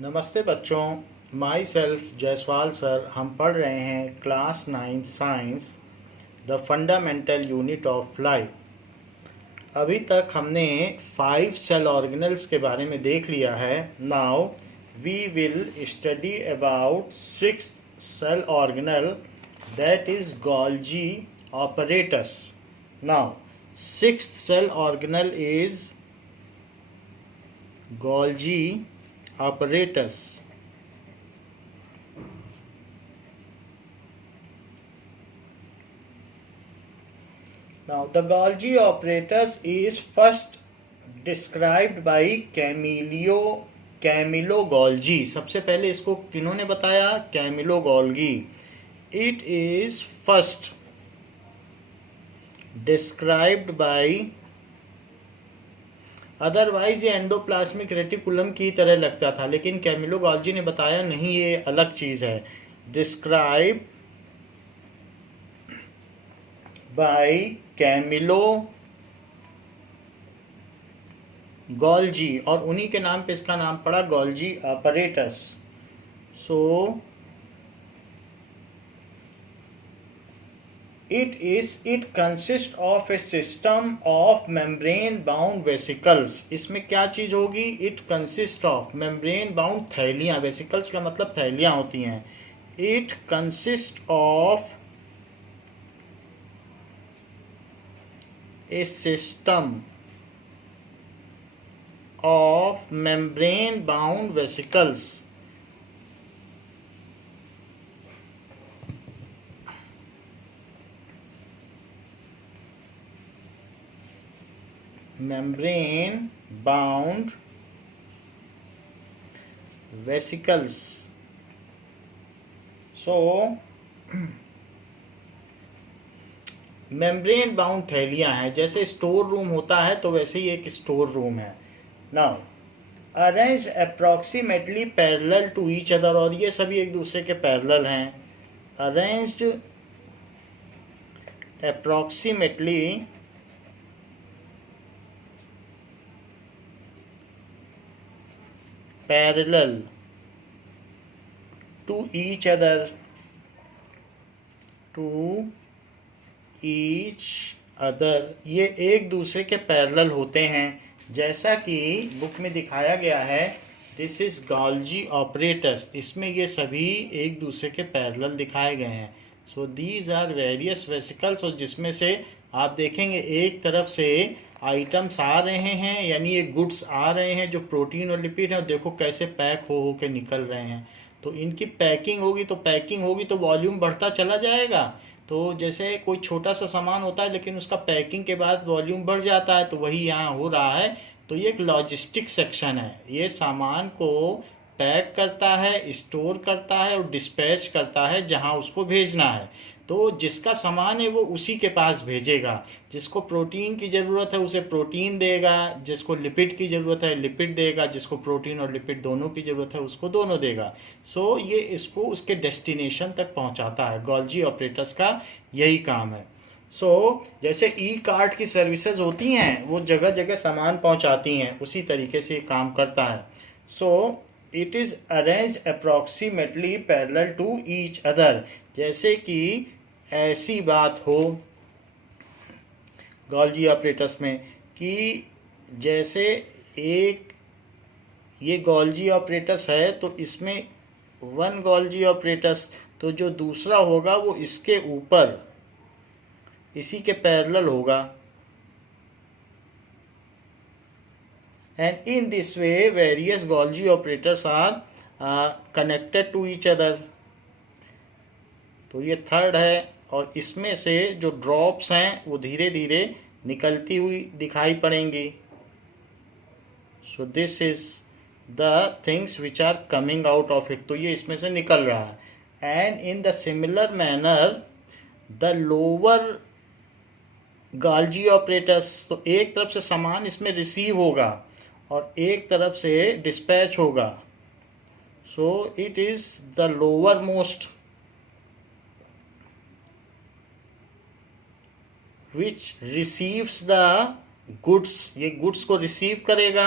नमस्ते बच्चों। My self Jaiswal sir. हम पढ़ रहे हैं class 9 science the fundamental unit of life. अभी तक हमने 5 सेल ऑर्गेनल्स के बारे में देख लिया है। Now we will study about 6th cell organelle, that is Golgi apparatus. Now 6th cell organelle is Golgi apparatus. Now the Golgi apparatus is first described by Camillo Golgi. सबसे पहले इसको किन्होंने बताया? Camillo Golgi. It is first described by, otherwise ये endoplasmic reticulum की तरह लगता था, लेकिन कैमिलो गोल्जी ने बताया नहीं, ये अलग चीज है। डिस्क्राइब बाय कैमिलो गोल्जी, और उन्हीं के नाम पे इसका नाम पड़ा Golgi apparatus. So it consists of a system of membrane bound vesicles. इसमें क्या चीज होगी? it consists of membrane bound थैलियां। vesicles का मतलब थैलियां होती हैं। it consists of a system of membrane bound vesicles. membrane bound vesicles. So membrane bound थैलियां हैं। जैसे स्टोर रूम होता है तो वैसे ही एक स्टोर रूम है। Now arranged approximately parallel to each other, और ये सभी एक दूसरे के पैरेलल हैं। arranged approximately parallel to each other, ये एक दूसरे के पैरेलल होते हैं। जैसा कि बुक में दिखाया गया है, दिस इज गोल्जी ऑपरेटस। इसमें ये सभी एक दूसरे के पैरेलल दिखाए गए हैं। So these are various vesicles, और जिसमें से आप देखेंगे एक तरफ से आइटम्स आ रहे हैं, यानी ये गुड्स आ रहे हैं जो प्रोटीन और लिपिड है। देखो कैसे पैक हो के निकल रहे हैं। तो इनकी पैकिंग होगी तो वॉल्यूम बढ़ता चला जाएगा। तो जैसे कोई छोटा सा सामान होता है लेकिन उसका पैकिंग के बाद वॉल्यूम बढ़ जाता है, तो वही यहाँ हो रहा है। तो ये एक लॉजिस्टिक सेक्शन है। ये सामान को पैक करता है, स्टोर करता है और डिस्पैच करता है जहाँ उसको भेजना है। तो जिसका सामान है वो उसी के पास भेजेगा। जिसको प्रोटीन की ज़रूरत है उसे प्रोटीन देगा, जिसको लिपिड की ज़रूरत है लिपिड देगा, जिसको प्रोटीन और लिपिड दोनों की ज़रूरत है उसको दोनों देगा। सो ये इसको उसके डेस्टिनेशन तक पहुंचाता है। गोल्जी ऑपरेटर्स का यही काम है। सो जैसे ई कार्ट की सर्विसेज होती हैं, वो जगह जगह सामान पहुंचाती हैं, उसी तरीके से ये काम करता है। So it is arranged approximately parallel to each other. जैसे कि ऐसी बात हो गोल्जी ऑपरेटर्स में कि जैसे एक ये गोल्जी ऑपरेटस है तो इसमें वन गोल्जी ऑपरेटस, तो जो दूसरा होगा वो इसके ऊपर इसी के पैरेलल होगा। And in this way various Golgi apparatus are connected to each other. तो ये थर्ड है, और इसमें से जो ड्रॉप्स हैं वो धीरे धीरे निकलती हुई दिखाई पड़ेंगी। So this is the things which are coming out of it. तो ये इसमें से निकल रहा है। And in the similar manner the lower Golgi apparatus, तो एक तरफ से सामान इसमें रिसीव होगा और एक तरफ से डिस्पैच होगा। So it is the lower most which receives the goods, ये गुड्स को रिसीव करेगा।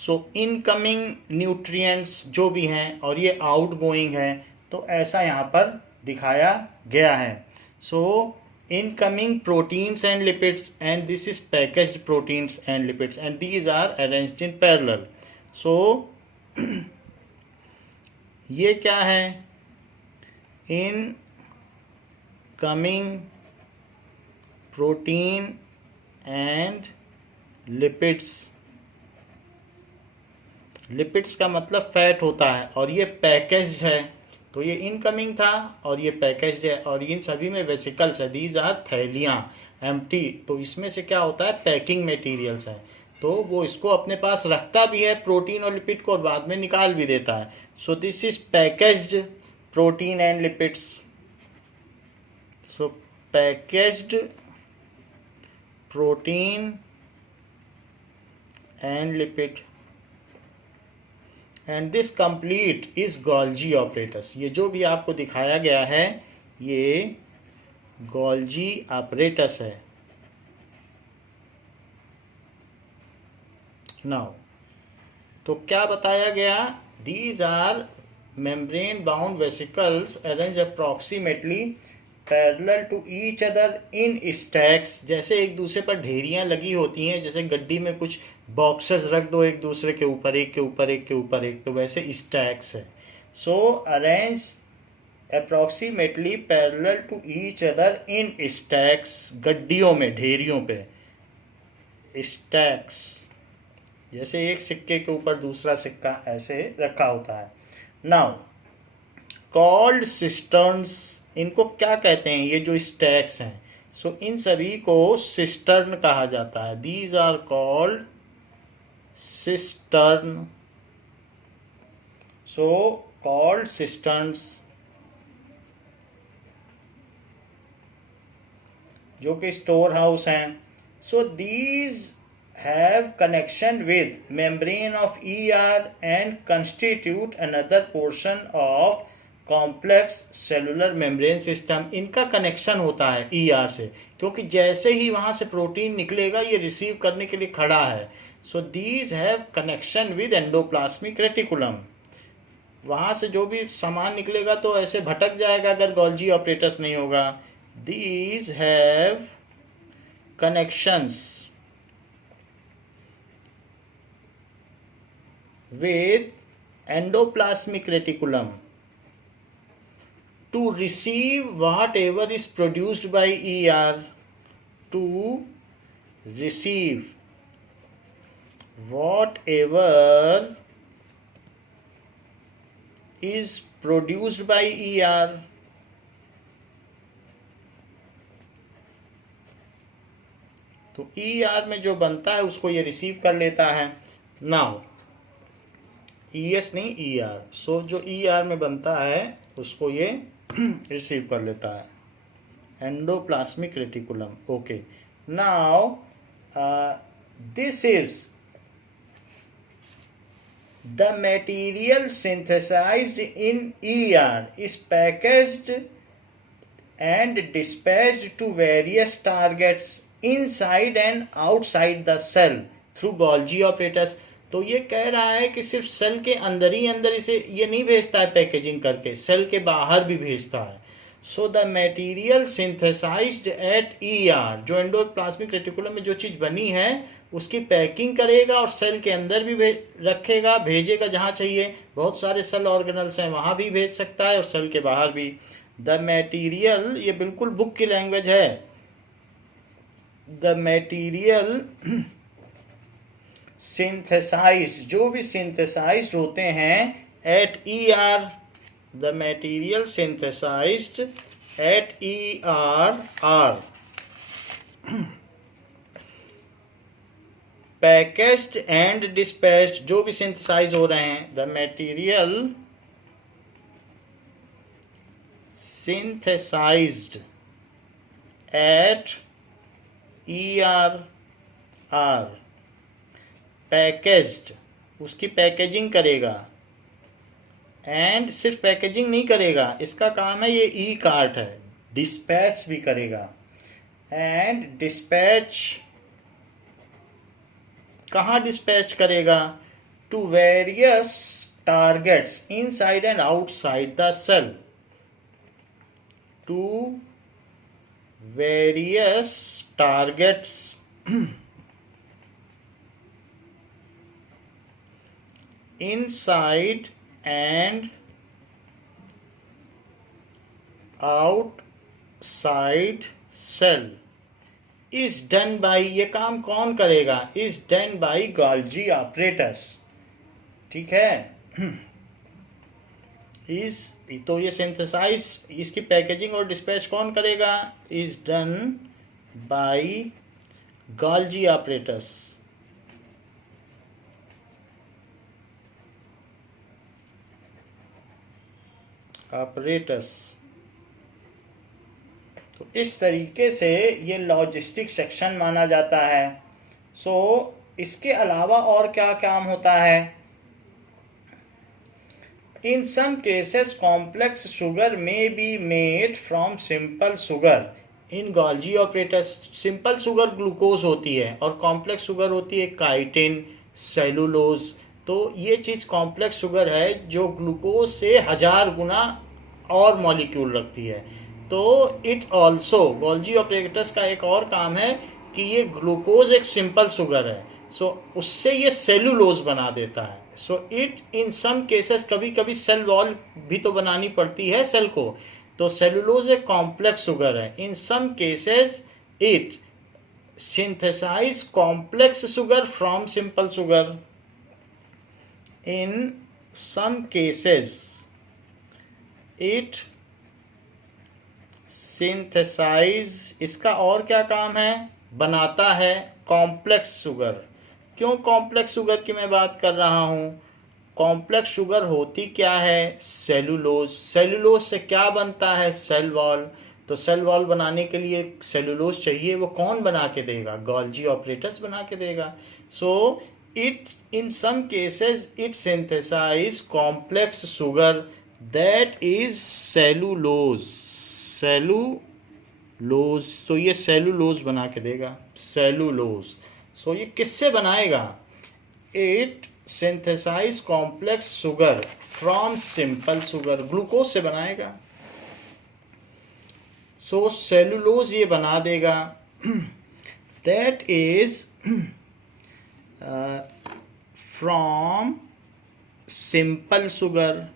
सो इनकमिंग न्यूट्रिएंट्स जो भी हैं और ये आउट गोइंग है, तो ऐसा यहाँ पर दिखाया गया है. So incoming proteins and lipids and this is packaged proteins and lipids and these are arranged in parallel. So ये क्या है? Incoming protein and lipids. Lipids का मतलब फैट होता है और ये पैकेज्ड है, तो ये इनकमिंग था और ये पैकेज्ड है और इन सभी में वेसिकल्स है. दीज आर थैलियाँ एम्प्टी. तो इसमें से क्या होता है? पैकिंग मटेरियल्स है. तो वो इसको अपने पास रखता भी है प्रोटीन और लिपिड को और बाद में निकाल भी देता है. सो this is packaged protein and lipids. So packaged protein and lipid and this complete is Golgi apparatus. ये जो भी आपको दिखाया गया है ये गोल्जी ऑपरेटस है. नाउ तो क्या बताया गया? These are membrane bound vesicles arrange approximately parallel to each other in stacks. जैसे एक दूसरे पर ढेरियां लगी होती हैं, जैसे गड्डी में कुछ बॉक्सेस रख दो एक दूसरे के ऊपर, एक के ऊपर एक के ऊपर एक, तो वैसे स्टैक्स है. So arrange approximately parallel to each other in stacks. गड्डियों में, ढेरियों पे स्टैक्स. जैसे एक सिक्के के ऊपर दूसरा सिक्का ऐसे रखा होता है. Now called cisterns. इनको क्या कहते हैं? ये जो स्टैक्स हैं, सो इन सभी को सिस्टर्न कहा जाता है. These are called cistern. So called cisterns, जो कि स्टोर हाउस हैं. So these have connection with membrane of ER and constitute another portion of complex cellular membrane system. इनका कनेक्शन होता है ER से, क्योंकि जैसे ही वहाँ से प्रोटीन निकलेगा ये रिसीव करने के लिए खड़ा है. So these have connection with endoplasmic reticulum. वहाँ से जो भी सामान निकलेगा तो ऐसे भटक जाएगा अगर गोल्जी ऑपरेटस नहीं होगा. These have connections with endoplasmic reticulum to receive whatever is produced by ER. To receive whatever is produced by ER. तो ER में जो बनता है उसको ये रिसीव कर लेता है. नाउ ES नहीं ER. सो जो ER में बनता है उसको ये रिसीव कर लेता है. Endoplasmic reticulum. Okay. Now this is the material synthesised in ER is packaged and dispatched to various targets inside and outside the cell through Golgi apparatus. तो ये कह रहा है कि सिर्फ सेल के अंदर ही अंदर इसे ये नहीं भेजता है पैकेजिंग करके, सेल के बाहर भी भेजता है. So the material synthesised at ER, जो एंडोप्लाज्मिक रेटिकुलम में जो चीज़ बनी है उसकी पैकिंग करेगा और सेल के अंदर भी रखेगा, भेजेगा जहाँ चाहिए. बहुत सारे सेल ऑर्गेनल्स हैं वहाँ भी भेज सकता है और सेल के बाहर भी. द मटेरियल, ये बिल्कुल बुक की लैंग्वेज है. द मटेरियल सिंथेसाइज्ड, जो भी सिंथेसाइज्ड होते हैं at ER. The material synthesised at ER are packaged and dispatched. जो भी सिंथेसाइज हो रहे हैं, the material synthesised at ER are packaged, उसकी पैकेजिंग करेगा. एंड सिर्फ पैकेजिंग नहीं करेगा, इसका काम है ये ई कार्ट है, डिस्पैच भी करेगा. एंड डिस्पैच कहाँ डिस्पैच करेगा? to various targets inside and outside the cell. To various targets inside and outside cell is done by, ये काम कौन करेगा? is done by Golgi apparatus. ठीक है, is तो ये सिंथेसाइज, इसकी पैकेजिंग और डिस्पैच कौन करेगा? is done by Golgi apparatus. तो इस तरीके से ये लॉजिस्टिक सेक्शन माना जाता है. सो इसके अलावा और क्या काम होता है? In some cases complex sugar may be made from simple sugar. In Golgi operators simple sugar glucose होती है और कॉम्प्लेक्स शुगर होती है काइटिन, सेलुलोज. तो ये चीज़ कॉम्प्लेक्स शुगर है जो ग्लूकोज से 1000 गुना और मॉलिक्यूल रखती है. तो इट ऑल्सो, गोल्जी ऑपरेटर्स का एक और काम है कि ये ग्लूकोज एक सिंपल शुगर है, सो उससे ये सेलुलोज बना देता है. So it in some cases, कभी कभी सेल वॉल भी तो बनानी पड़ती है सेल को, तो सेलुलोज एक कॉम्प्लेक्स शुगर है. In some cases it synthesise complex sugar from simple sugar. In some cases it synthesize, इसका और क्या काम है? बनाता है कॉम्प्लेक्स शुगर. क्यों कॉम्प्लेक्स शुगर की मैं बात कर रहा हूँ? कॉम्प्लेक्स शुगर होती क्या है? सेलुलोज. सेलुलोज से क्या बनता है? Cell wall. तो सेल वॉल बनाने के लिए सेलुलोज चाहिए, वो कौन बना के देगा? गोल्जी ऑपरेटर्स बना के देगा. So it in some cases it synthesise complex sugar that is cellulose. Cellulose, तो ये सेलुलोज बना के देगा, सेलुलोज. सो ये किससे बनाएगा? It synthesise complex sugar from simple sugar, glucose से बनाएगा. सो सेलुलोज ये बना देगा. That is from simple sugar.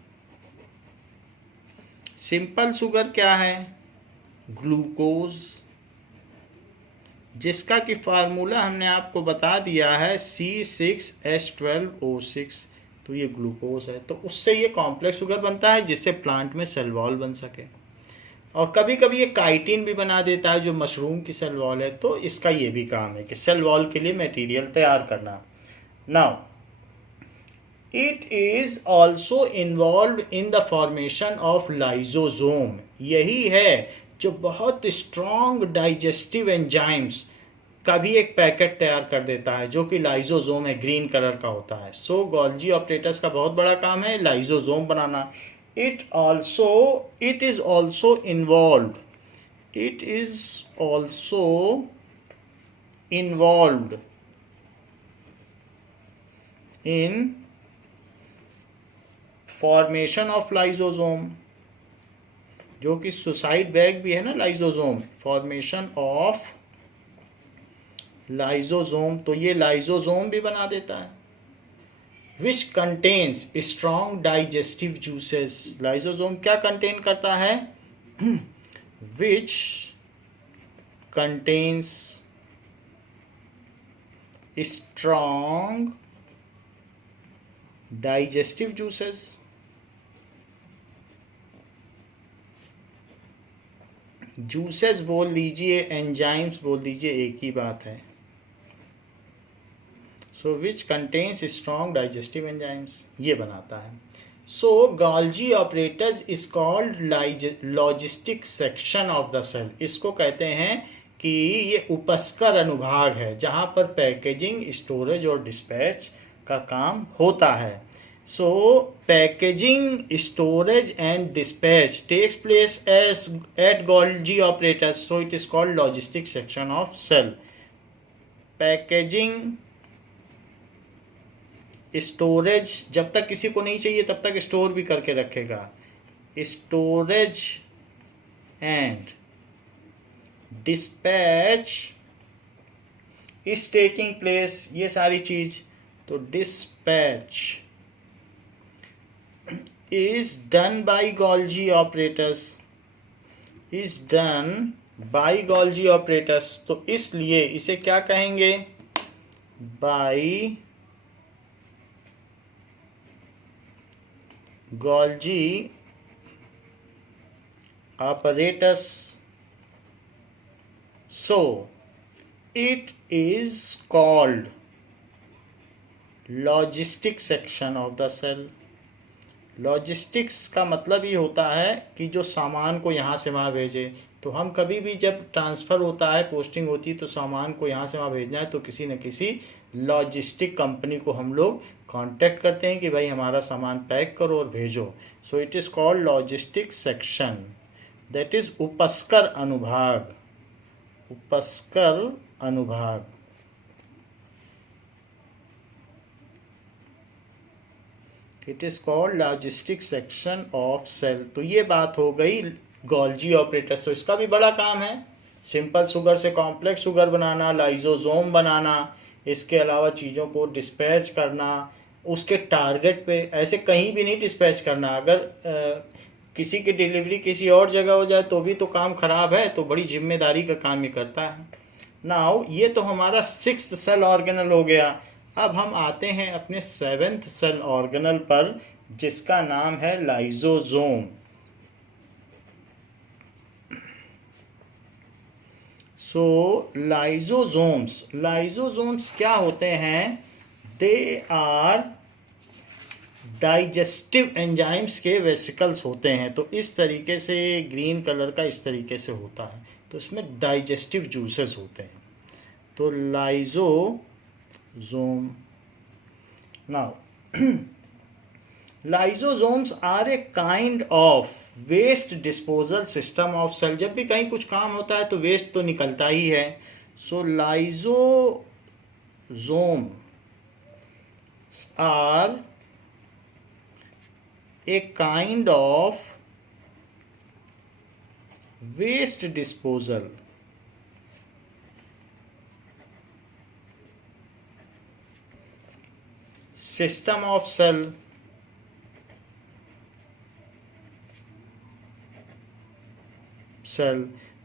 Simple sugar क्या है? ग्लूकोज, जिसका कि फार्मूला हमने आपको बता दिया है C6H12O6. तो ये ग्लूकोज है, तो उससे ये कॉम्प्लेक्स शुगर बनता है जिससे प्लांट में सेल वॉल बन सके. और कभी कभी ये काइटिन भी बना देता है जो मशरूम की सेल वॉल है. तो इसका ये भी काम है कि सेल वॉल के लिए मटेरियल तैयार करना. Now It is also involved in the formation of lysosome. यही है जो बहुत स्ट्रॉन्ग डाइजेस्टिव एंजाइम्स का भी एक पैकेट तैयार कर देता है जो कि लाइजोसोम है, ग्रीन कलर का होता है. सो गोल्जी ऑपरेटर्स का बहुत बड़ा काम है lysosome banana. It is also involved in formation of lysosome, जो कि सुसाइड बैग भी है ना लाइजोसोम. फॉर्मेशन ऑफ लाइजोसोम, तो ये लाइजोसोम भी बना देता है. Which contains strong digestive juices. Lysosome क्या कंटेन करता है? Which contains strong digestive juices. Juices बोल दीजिए, एंजाइम्स बोल दीजिए, एक ही बात है. So which contains strong digestive enzymes, ये बनाता है. So Golgi operators is called logistic section of the cell. इसको कहते हैं कि ये उपस्कर अनुभाग है जहाँ पर पैकेजिंग, स्टोरेज और डिस्पैच का काम होता है. So packaging, storage and dispatch takes place at Golgi operators. So it is called logistic section of cell. Packaging, storage, जब तक किसी को नहीं चाहिए तब तक स्टोर भी करके रखेगा। Storage and dispatch is taking place, ये सारी चीज। तो dispatch is done by Golgi operators, is done by Golgi apparatus. तो इसलिए इसे क्या कहेंगे? By Golgi apparatus. So it is called logistic section of the cell। Logistics का मतलब ये होता है कि जो सामान को यहाँ से वहाँ भेजे। तो हम कभी भी जब ट्रांसफ़र होता है, पोस्टिंग होती है, तो सामान को यहाँ से वहाँ भेजना है तो किसी न किसी लॉजिस्टिक कंपनी को हम लोग कांटेक्ट करते हैं कि भाई हमारा सामान पैक करो और भेजो। So it is called logistic section, that is उपस्कर अनुभाग। उपस्कर अनुभाग। It is called logistic section of cell. तो ये बात हो गई गोल्जी ऑपरेटर्स। तो इसका भी बड़ा काम है, सिंपल शुगर से कॉम्प्लेक्स शुगर बनाना, लाइजोसोम बनाना, इसके अलावा चीज़ों को डिस्पैच करना, उसके टारगेट पे ऐसे कहीं भी नहीं डिस्पैच करना। अगर किसी की डिलीवरी किसी और जगह हो जाए तो भी तो काम खराब है। तो बड़ी जिम्मेदारी का काम ये करता है। नाउ ये तो हमारा 6th सेल ऑर्गेनल हो गया। अब हम आते हैं अपने 7th सेल ऑर्गेनल पर, जिसका नाम है लाइजोसोम। सो लाइजोसोम्स क्या होते हैं? दे आर डाइजेस्टिव एंजाइम्स के वेसिकल्स होते हैं। तो इस तरीके से ग्रीन कलर का इस तरीके से होता है। तो इसमें डाइजेस्टिव जूसेस होते हैं। तो lysosome, now lysosomes are a kind of waste disposal system of cell. जब भी कहीं कुछ काम होता है तो वेस्ट तो निकलता ही है। So lysosome are a kind of waste disposal system of cell।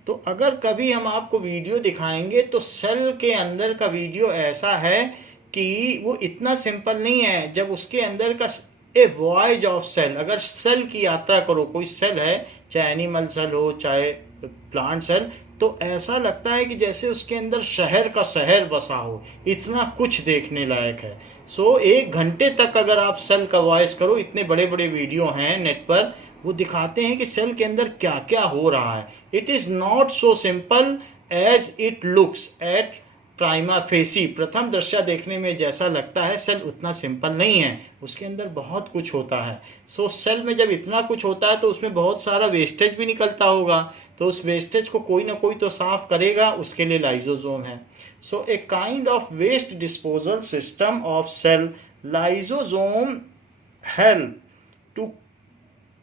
तो अगर कभी हम आपको वीडियो दिखाएंगे तो सेल के अंदर का वीडियो ऐसा है कि वो इतना सिंपल नहीं है। जब उसके अंदर का ए वॉयज ऑफ सेल, अगर सेल की यात्रा करो, कोई सेल है, चाहे एनिमल सेल हो चाहे प्लांट सेल, तो ऐसा लगता है कि जैसे उसके अंदर शहर का शहर बसा हो, इतना कुछ देखने लायक है। सो 1 घंटे तक अगर आप सेल का वॉइस करो, इतने बड़े बड़े वीडियो हैं नेट पर, वो दिखाते हैं कि सेल के अंदर क्या क्या हो रहा है। It is not so simple as it looks at prima facie. प्रथम दृष्टया देखने में जैसा लगता है, सेल उतना सिंपल नहीं है, उसके अंदर बहुत कुछ होता है। सो सेल में जब इतना कुछ होता है तो उसमें बहुत सारा वेस्टेज भी निकलता होगा। तो उस वेस्टेज को कोई ना कोई तो साफ करेगा, उसके लिए लाइजोसोम है। So a kind of waste disposal system of cell, lysosome help to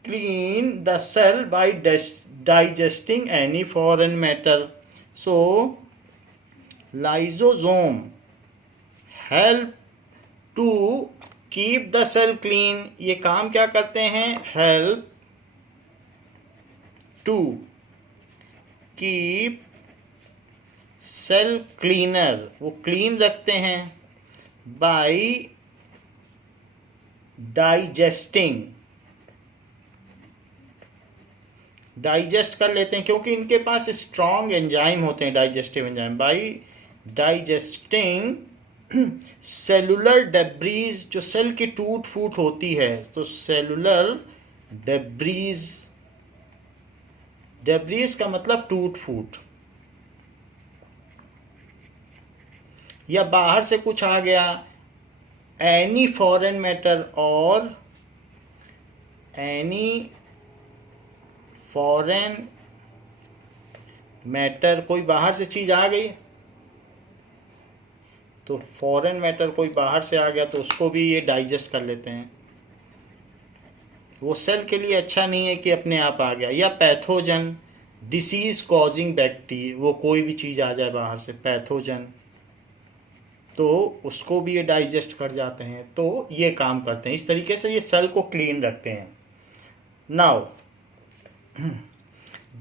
clean the cell by digesting any foreign matter. So lysosome help to keep the cell clean। ये काम क्या करते हैं? help to keep cell cleaner, वो clean रखते हैं by digesting, digest कर लेते हैं क्योंकि इनके पास स्ट्रॉन्ग एंजाइम होते हैं, digestive enzyme. By digesting cellular debris, जो सेल की टूट फूट होती है, तो सेलुलर डेब्रीज, डेब्रीज का मतलब टूट फूट, या बाहर से कुछ आ गया, एनी फॉरेन मैटर और एनी फॉरेन मैटर, कोई बाहर से चीज आ गई, तो फॉरेन मैटर कोई बाहर से आ गया तो उसको भी ये डाइजेस्ट कर लेते हैं। वो सेल के लिए अच्छा नहीं है कि अपने आप आ गया। या पैथोजन, डिसीज कॉजिंग बैक्टीरिया, वो कोई भी चीज़ आ जाए बाहर से, पैथोजन, तो उसको भी ये डाइजेस्ट कर जाते हैं। तो ये काम करते हैं, इस तरीके से ये सेल को क्लीन रखते हैं। Now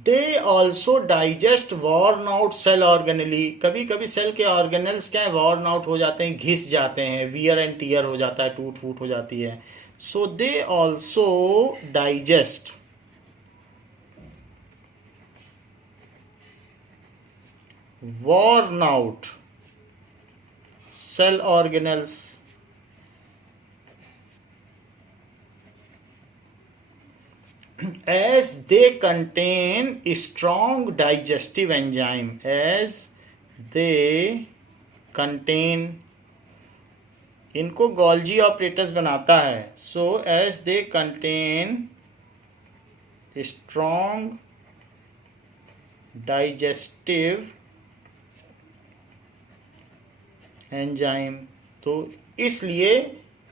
they also digest worn out cell organelles. कभी कभी सेल के ऑर्गेनल्स क्या है, वॉर्न आउट हो जाते हैं, घिस जाते हैं, वियर एंड टीयर हो जाता है, टूट फूट हो जाती है। So they also digest worn out cell organelles as they contain strong digestive enzyme, as they contain, इनको गोल्जी ऑपरेटर्स बनाता है। So as they contain strong digestive enzyme, तो इसलिए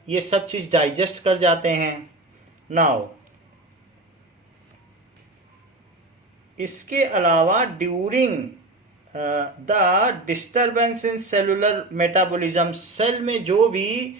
ये सब चीज़ डाइजेस्ट कर जाते हैं। नाउ इसके अलावा during the disturbance in cellular metabolism, cell में जो भी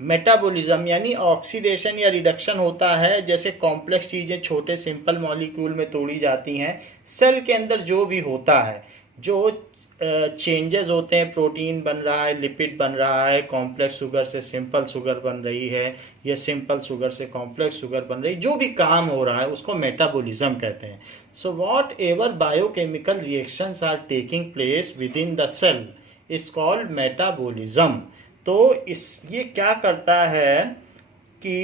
मेटाबॉलिज्म यानी ऑक्सीडेशन या रिडक्शन होता है, जैसे कॉम्प्लेक्स चीज़ें छोटे सिंपल मॉलिक्यूल में तोड़ी जाती हैं, सेल के अंदर जो भी होता है, जो चेंजेस होते हैं, प्रोटीन बन रहा है, लिपिड बन रहा है, कॉम्प्लेक्स शुगर से सिंपल शुगर बन रही है, या सिंपल शुगर से कॉम्प्लेक्स शुगर बन रही है, जो भी काम हो रहा है उसको मेटाबॉलिज्म कहते हैं। So whatever biochemical reactions are taking place within the cell is called metabolism. तो ये क्या करता है कि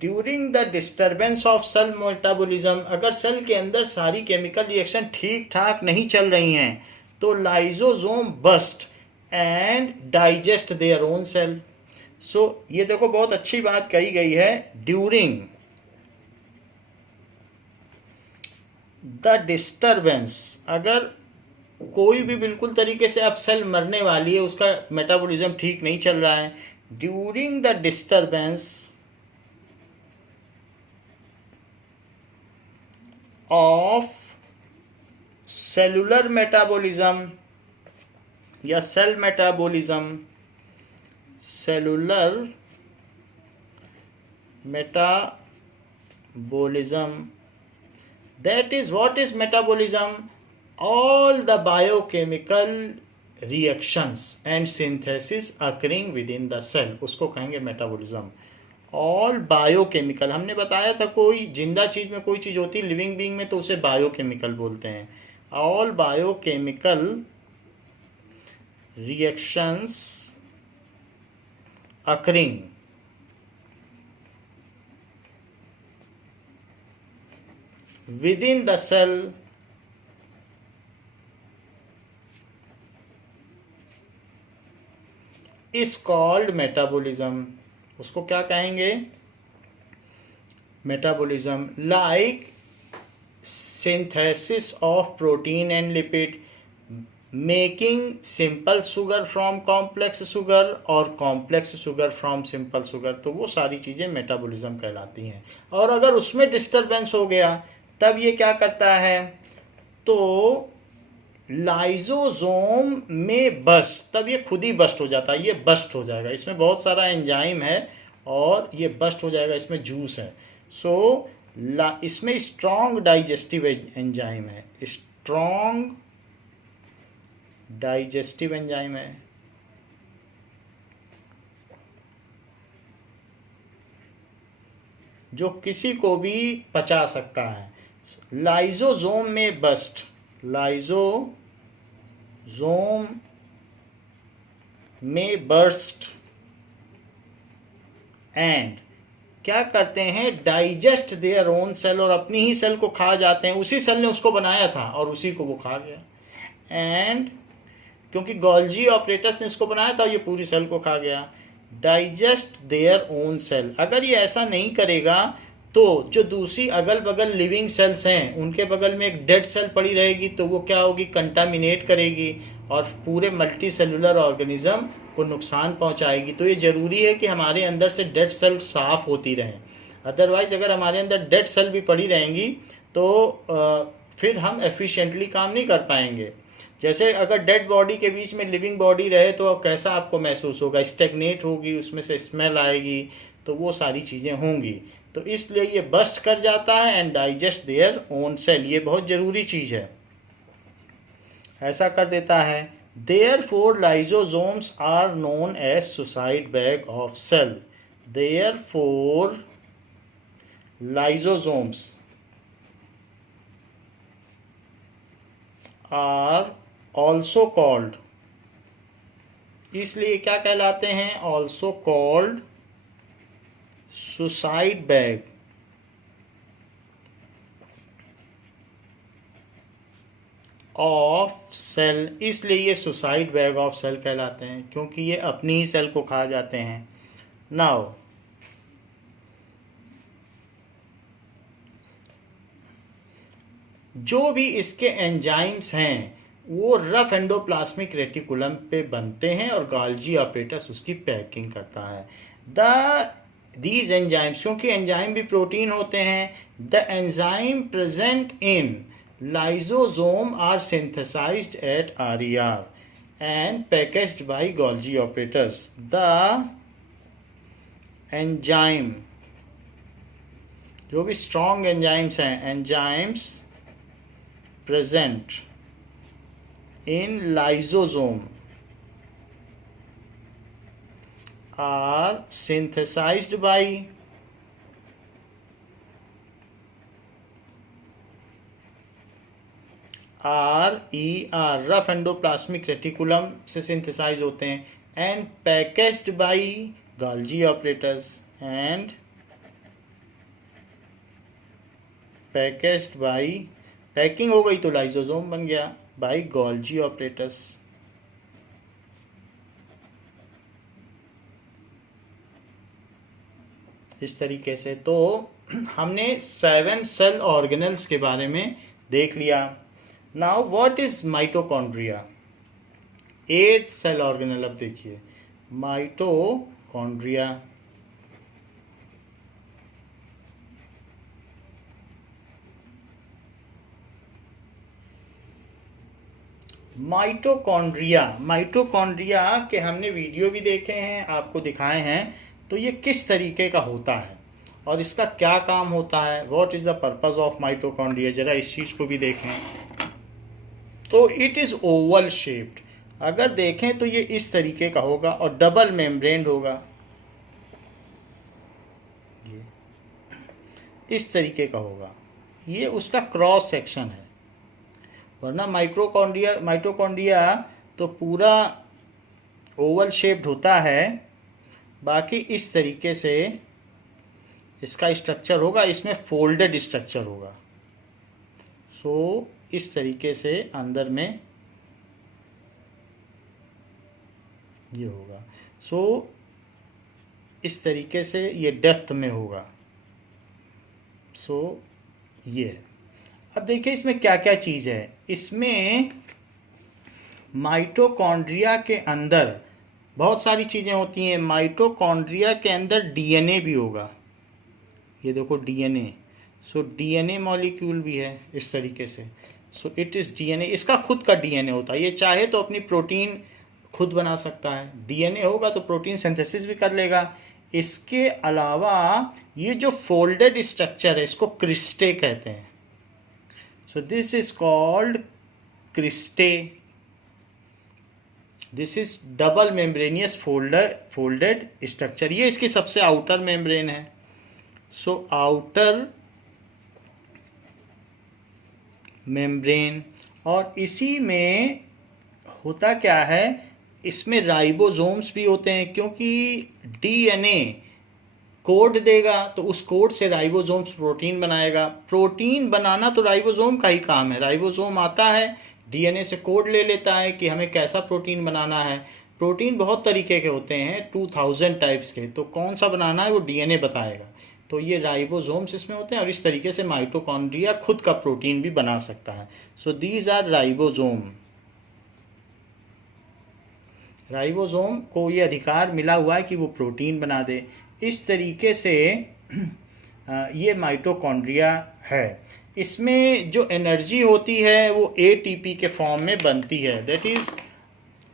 during the disturbance of cell metabolism, अगर सेल के अंदर सारी केमिकल रिएक्शन ठीक ठाक नहीं चल रही हैं तो lysosome burst and digest their own cell. So ये देखो बहुत अच्छी बात कही गई है, ड्यूरिंग द डिस्टर्बेंस, अगर कोई भी बिल्कुल तरीके से अब सेल मरने वाली है, उसका मेटाबॉलिज्म ठीक नहीं चल रहा है, during the disturbance of cellular metabolism या cell metabolism, cellular metabolism, that is what is metabolism, all the biochemical reactions and synthesis occurring within the cell, उसको कहेंगे मेटाबॉलिज्म। ऑल बायोकेमिकल, हमने बताया था कोई जिंदा चीज में कोई चीज होती है लिविंग बीइंग में तो उसे बायोकेमिकल बोलते हैं। All biochemical reactions occurring within the cell is called metabolism, उसको क्या कहेंगे, metabolism. Like synthesis of protein and lipid, making simple sugar from complex sugar और complex sugar from simple sugar, तो वो सारी चीज़ें मेटाबॉलिज्म कहलाती हैं। और अगर उसमें डिस्टर्बेंस हो गया तब ये क्या करता है, तो लाइजोसोम में बस्ट, तब ये खुद ही बस्ट हो जाता है, ये बस्ट हो जाएगा, इसमें बहुत सारा एंजाइम है और ये बस्ट हो जाएगा, इसमें जूस है। सो इसमें स्ट्रॉन्ग डाइजेस्टिव एंजाइम है, स्ट्रॉन्ग डाइजेस्टिव एंजाइम है, जो किसी को भी पचा सकता है। लाइजोसोम में बस्ट, लाइजोसोम में बर्स्ट एंड क्या करते हैं, डाइजेस्ट देयर ओन सेल, और अपनी ही सेल को खा जाते हैं, उसी सेल ने उसको बनाया था और उसी को वो खा गया। एंड क्योंकि गोल्जी ऑपरेटर्स ने इसको बनाया था, ये पूरी सेल को खा गया। डाइजेस्ट देयर ओन सेल, अगर ये ऐसा नहीं करेगा तो जो दूसरी अगल बगल लिविंग सेल्स हैं उनके बगल में एक डेड सेल पड़ी रहेगी, तो वो क्या होगी, कंटामिनेट करेगी और पूरे मल्टी सेलुलर ऑर्गेनिज्म को नुकसान पहुंचाएगी। तो ये ज़रूरी है कि हमारे अंदर से डेड सेल साफ़ होती रहें, अदरवाइज़ अगर हमारे अंदर डेड सेल भी पड़ी रहेंगी तो फिर हम एफिशिएंटली काम नहीं कर पाएंगे। जैसे अगर डेड बॉडी के बीच में लिविंग बॉडी रहे तो कैसा आपको महसूस होगा, स्टेगनेट होगी, उसमें से स्मेल आएगी, तो वो सारी चीज़ें होंगी। तो इसलिए ये बस्ट कर जाता है and digest their own cell, ये बहुत ज़रूरी चीज़ है, ऐसा कर देता है। Therefore lysosomes are known as suicide bag of cell. Therefore lysosomes are also called, इसलिए क्या कहलाते हैं, also called suicide bag of cell. इसलिए ये सुसाइड बैग ऑफ सेल कहलाते हैं क्योंकि ये अपनी ही सेल को खा जाते हैं। नाउ जो भी इसके एंजाइम्स हैं वो रफ एंडोप्लाज्मिक रेटिकुलम पे बनते हैं और गोल्जी ऑपरेटस उसकी पैकिंग करता है। दीज एंजाइम्स, क्योंकि एंजाइम भी प्रोटीन होते हैं, the enzyme present in lysosome are synthesised at RER and packaged by Golgi apparatus. The enzyme, जो भी स्ट्रॉन्ग एंजाइम्स हैं, enzymes present in lysosome are synthesized by RER, rough endoplasmic reticulum से synthesise होते हैं, and packaged by Golgi apparatus, and packaged by, packing हो गई तो lysosome बन गया, बाय गोल्जी ऑपरेटस। इस तरीके से तो हमने 7 सेल ऑर्गेनल्स के बारे में देख लिया। Now what is mitochondria, 8th cell organelle. अब देखिए माइटोकॉन्ड्रिया, माइटोकॉन्ड्रिया के हमने वीडियो भी देखे हैं, आपको दिखाए हैं। तो ये किस तरीके का होता है और इसका क्या काम होता है, what is the purpose of mitochondria, जरा इस चीज को भी देखें। तो इट इज ओवल शेप्ड, अगर देखें तो ये इस तरीके का होगा और डबल मेम्ब्रेन होगा, ये इस तरीके का होगा, ये उसका क्रॉस सेक्शन है। वरना माइटोकॉन्ड्रिया तो पूरा ओवल शेप्ड होता है, बाकी इस तरीके से इसका स्ट्रक्चर होगा, इसमें फोल्डेड स्ट्रक्चर होगा। सो इस तरीके से अंदर में ये होगा। सो इस तरीके से ये डेप्थ में होगा। सो ये अब देखिए इसमें क्या क्या चीज़ है। इसमें माइटोकॉन्ड्रिया के अंदर बहुत सारी चीज़ें होती हैं। माइटोकॉन्ड्रिया के अंदर डीएनए भी होगा, ये देखो डीएनए। सो डीएनए मॉलिक्यूल भी है इस तरीके से। सो इट इज़ डीएनए, इसका खुद का डीएनए होता है। ये चाहे तो अपनी प्रोटीन खुद बना सकता है, डीएनए होगा तो प्रोटीन सिंथेसिस भी कर लेगा। इसके अलावा ये जो फोल्डेड स्ट्रक्चर है इसको क्रिस्टे कहते हैं। सो this is called cristae. This is double membranosus folded structure, ये इसकी सबसे आउटर मेम्ब्रेन है। सो आउटर मेम्ब्रेन, और इसी में होता क्या है, इसमें राइबोसोम्स भी होते हैं, क्योंकि डीएनए कोड देगा तो उस कोड से राइबोसोम्स प्रोटीन बनाएगा। प्रोटीन बनाना तो राइबोसोम का ही काम है। राइबोसोम आता है डीएनए से कोड ले लेता है कि हमें कैसा प्रोटीन बनाना है। प्रोटीन बहुत तरीके के होते हैं, 2000 टाइप्स के, तो कौन सा बनाना है वो डीएनए बताएगा। तो ये राइबोसोम्स इसमें होते हैं और इस तरीके से माइटोकॉन्ड्रिया खुद का प्रोटीन भी बना सकता है। So these are ribosome. Ribosome को ये अधिकार मिला हुआ है कि वो प्रोटीन बना दे। इस तरीके से ये माइटोकॉन्ड्रिया है। इसमें जो एनर्जी होती है वो एटीपी के फॉर्म में बनती है, दैट इज़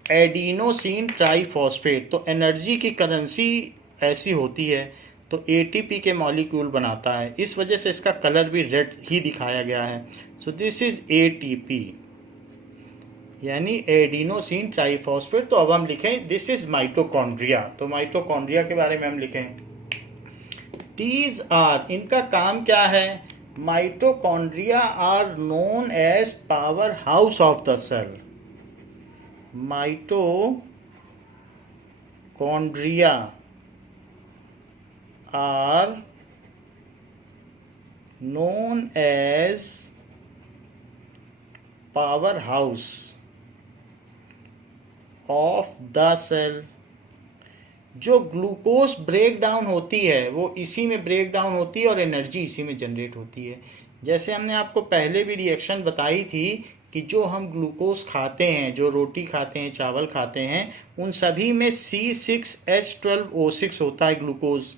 एडिनोसिन ट्राइफॉस्फेट। तो एनर्जी की करेंसी ऐसी होती है, तो एटीपी के मॉलिक्यूल बनाता है, इस वजह से इसका कलर भी रेड ही दिखाया गया है। सो दिस इज एटीपी यानी एडिनोसिन ट्राइफॉस्फेट। तो अब हम लिखें दिस इज माइटोकॉन्ड्रिया। तो माइटोकॉन्ड्रिया के बारे में हम लिखें दीज आर, इनका काम क्या है? Mitochondria are known as power house of the cell. Mitochondria are known as powerhouse of the cell। जो ग्लूकोज ब्रेक डाउन होती है वो इसी में ब्रेक डाउन होती है और एनर्जी इसी में जनरेट होती है। जैसे हमने आपको पहले भी रिएक्शन बताई थी कि जो हम ग्लूकोज खाते हैं, जो रोटी खाते हैं, चावल खाते हैं, उन सभी में C6H12O6 होता है ग्लूकोज।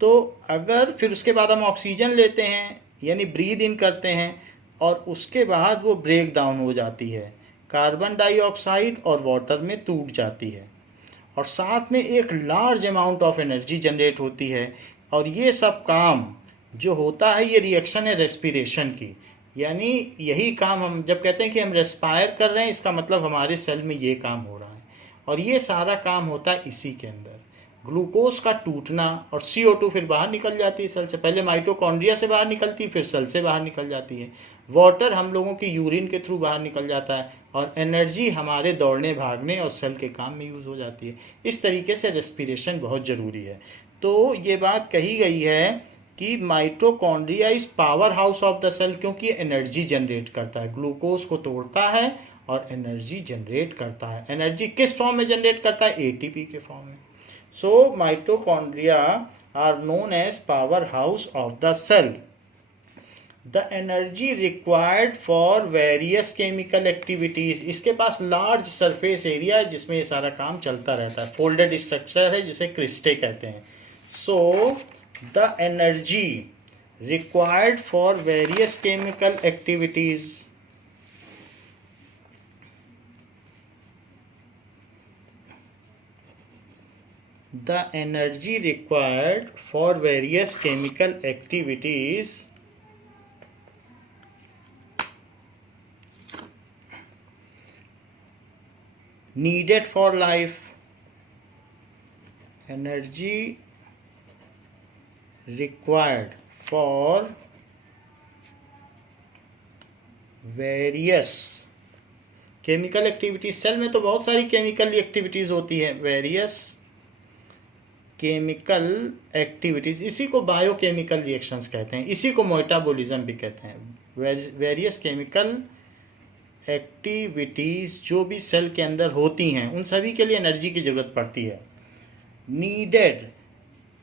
तो अगर फिर उसके बाद हम ऑक्सीजन लेते हैं यानी ब्रीद इन करते हैं और उसके बाद वो ब्रेक डाउन हो जाती है, कार्बन डाइऑक्साइड और वाटर में टूट जाती है और साथ में एक large amount of energy generate होती है। और ये सब काम जो होता है ये रिएक्शन है रेस्पिरेशन की, यानी यही काम हम जब कहते हैं कि हम रेस्पायर कर रहे हैं, इसका मतलब हमारे सेल में ये काम हो रहा है और ये सारा काम होता है इसी के अंदर। ग्लूकोज का टूटना और CO2 फिर बाहर निकल जाती है सेल से, पहले माइटोकॉन्ड्रिया से बाहर निकलती है फिर सेल से बाहर निकल जाती है। वाटर हम लोगों की यूरिन के थ्रू बाहर निकल जाता है और एनर्जी हमारे दौड़ने भागने और सेल के काम में यूज़ हो जाती है। इस तरीके से रेस्पिरेशन बहुत ज़रूरी है। तो ये बात कही गई है कि mitochondria is power house of the cell, क्योंकि एनर्जी जनरेट करता है, ग्लूकोज को तोड़ता है और एनर्जी जनरेट करता है। एनर्जी किस फॉर्म में जनरेट करता है? एटीपी के फॉर्म में। So mitochondria are known as powerhouse of the cell. The energy required for various chemical activities, इसके पास लार्ज सरफेस एरिया है जिसमें ये सारा काम चलता रहता है, फोल्डेड स्ट्रक्चर है जिसे क्रिस्टे कहते हैं। So the energy required for various chemical activities the energy required for various chemical activities needed for life, energy required for various chemical activities. सेल में तो बहुत सारी केमिकल एक्टिविटीज होती है, वेरियस केमिकल एक्टिविटीज, इसी को बायोकेमिकल रिएक्शंस कहते हैं, इसी को मेटाबॉलिज्म भी कहते हैं। वेरियस केमिकल एक्टिविटीज जो भी सेल के अंदर होती हैं उन सभी के लिए एनर्जी की ज़रूरत पड़ती है। नीडेड,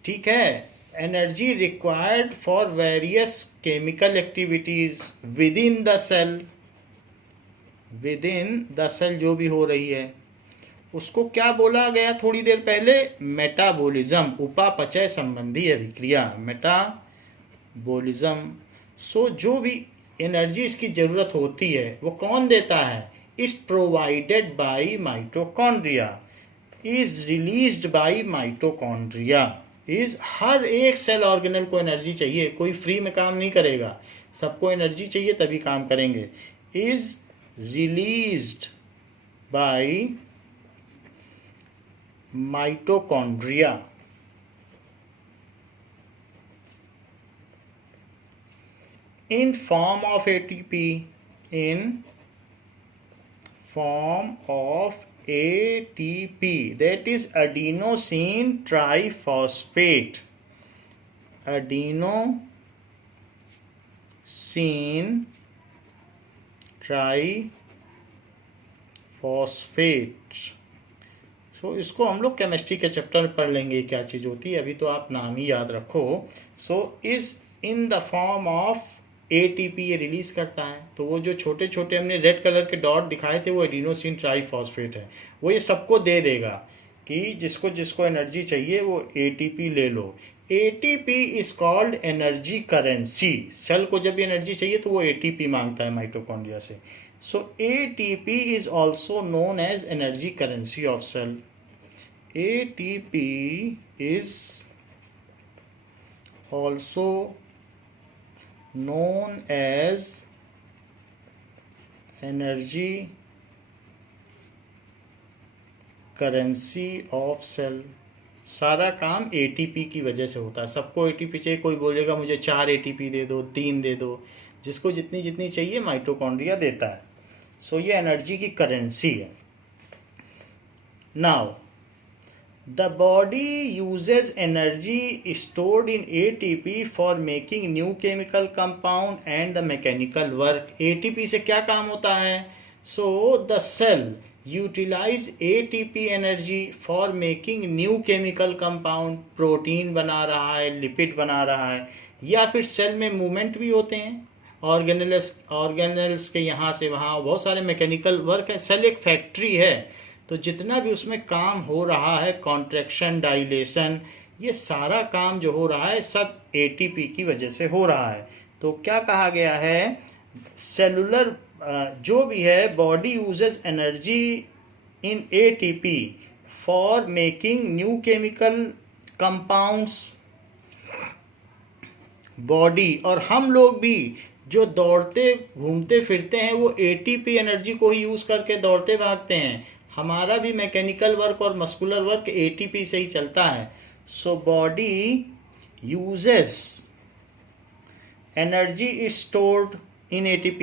ठीक है, energy required for various chemical activities within the cell, within the cell जो भी हो रही है उसको क्या बोला गया थोड़ी देर पहले? मेटाबॉलिज्म, उपापचय संबंधी अभिक्रिया, मेटाबॉलिज्म। सो जो भी एनर्जी इसकी ज़रूरत होती है वो कौन देता है? Is provided by mitochondria, is released by mitochondria. Is हर एक सेल ऑर्गेनल को एनर्जी चाहिए, कोई फ्री में काम नहीं करेगा, सबको एनर्जी चाहिए तभी काम करेंगे। Is released bye mitochondria in form of ATP, in form of ATP, that is adenosine triphosphate, adenosine triphosphate। सो इसको हम लोग केमिस्ट्री के चैप्टर में पढ़ लेंगे क्या चीज़ होती है, अभी तो आप नाम ही याद रखो। So is in the form of ATP ये रिलीज करता है। तो वो जो छोटे छोटे हमने रेड कलर के डॉट दिखाए थे वो एडिनोसिन ट्राइफॉस्फेट है। वो ये सबको दे देगा कि जिसको जिसको एनर्जी चाहिए वो ATP ले लो। ATP is called energy currency. Cell को जब एनर्जी चाहिए तो वो ATP मांगता है माइटोकॉन्ड्रिया से। So ATP is also known as energy currency of cell. ATP is also known as energy currency of cell। सारा काम ATP की वजह से होता है। सबको ATP चाहिए। कोई बोलेगा मुझे 4 ATP दे दो, 3 दे दो, जिसको जितनी जितनी चाहिए माइटोकॉन्ड्रिया देता है। सो ये एनर्जी की करेंसी है। Now the body uses energy stored in ATP for making new chemical compound and the mechanical work। ATP से क्या काम होता है? So the cell utilize ATP energy for making new chemical compound। Protein बना रहा है, lipid बना रहा है, या फिर सेल में मूवमेंट भी होते हैं ऑर्गेनल्स के यहाँ से वहाँ, बहुत सारे मैकेनिकल वर्क है। सेल एक फैक्ट्री है, तो जितना भी उसमें काम हो रहा है, कॉन्ट्रैक्शन, डाइलेशन, ये सारा काम जो हो रहा है सब ATP की वजह से हो रहा है। तो क्या कहा गया है? सेलुलर जो भी है, body uses energy in ATP for making new chemical compounds. Body और हम लोग भी जो दौड़ते घूमते फिरते हैं वो ATP एनर्जी को ही यूज करके दौड़ते भागते हैं। हमारा भी मैकेनिकल वर्क और मस्कुलर वर्क ATP से ही चलता है। So body uses energy is stored in ATP।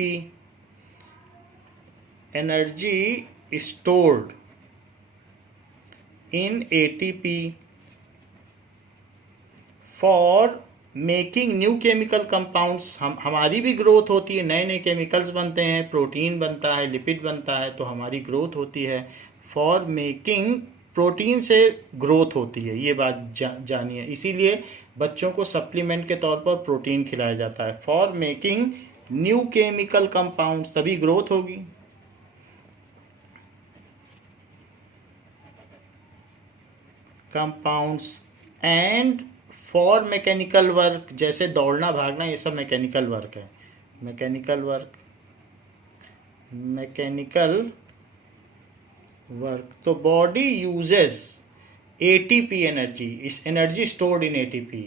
Energy stored in ATP for making new chemical compounds. हमारी भी ग्रोथ होती है, नए नए केमिकल्स बनते हैं, प्रोटीन बनता है, लिपिड बनता है, तो हमारी ग्रोथ होती है। फॉर मेकिंग, प्रोटीन से ग्रोथ होती है, ये बात जानिए। इसीलिए बच्चों को सप्लीमेंट के तौर पर प्रोटीन खिलाया जाता है। For making new chemical compounds, तभी ग्रोथ होगी। Compounds and for mechanical work, जैसे दौड़ना भागना, ये सब मैकेनिकल वर्क है। Mechanical work. तो बॉडी यूजेस ATP एनर्जी, इस एनर्जी स्टोर्ड इन ATP।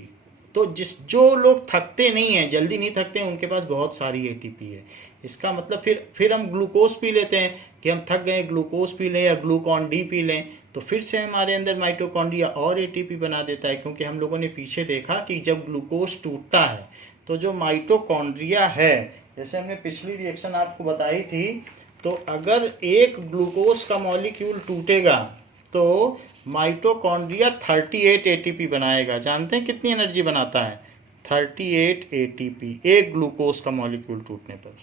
तो जो लोग थकते नहीं हैं, जल्दी नहीं थकते हैं, उनके पास बहुत सारी ATP है। इसका मतलब फिर हम ग्लूकोज पी लेते हैं कि हम थक गए, ग्लूकोज पी लें या ग्लूकॉन डी पी लें, तो फिर से हमारे अंदर माइटोकॉन्ड्रिया और ATP बना देता है। क्योंकि हम लोगों ने पीछे देखा कि जब ग्लूकोज टूटता है तो जो माइटोकॉन्ड्रिया है, जैसे हमने पिछली रिएक्शन आपको बताई थी, तो अगर एक ग्लूकोज का मॉलिक्यूल टूटेगा तो माइटोकॉन्ड्रिया 38 ATP बनाएगा। जानते हैं कितनी एनर्जी बनाता है? 38 ATP। एक ग्लूकोज का मॉलिक्यूल टूटने पर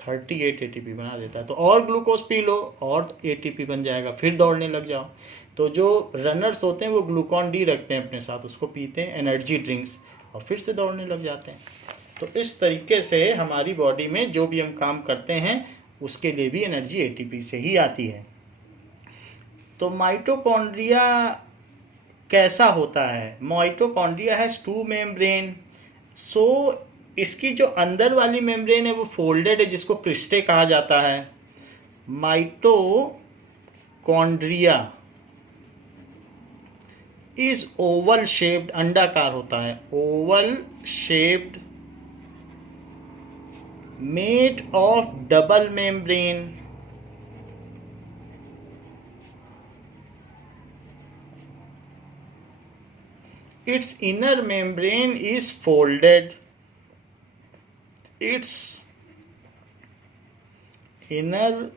38 ATP बना देता है। तो और ग्लूकोज पी लो और ATP बन जाएगा, फिर दौड़ने लग जाओ। तो जो रनर्स होते हैं वो ग्लूकॉन डी रखते हैं अपने साथ, उसको पीते हैं, एनर्जी ड्रिंक्स, और फिर से दौड़ने लग जाते हैं। तो इस तरीके से हमारी बॉडी में जो भी हम काम करते हैं उसके लिए भी एनर्जी ATP से ही आती है। तो माइटोकॉन्ड्रिया कैसा होता है? Mitochondria has 2 membrane. सो इसकी जो अंदर वाली मेम्ब्रेन है वो फोल्डेड है, जिसको क्रिस्टे कहा जाता है। माइटोकॉन्ड्रिया इज ओवल शेप्ड, अंडाकार होता है, Oval shaped, made of double membrane. Its inner membrane is folded. Its inner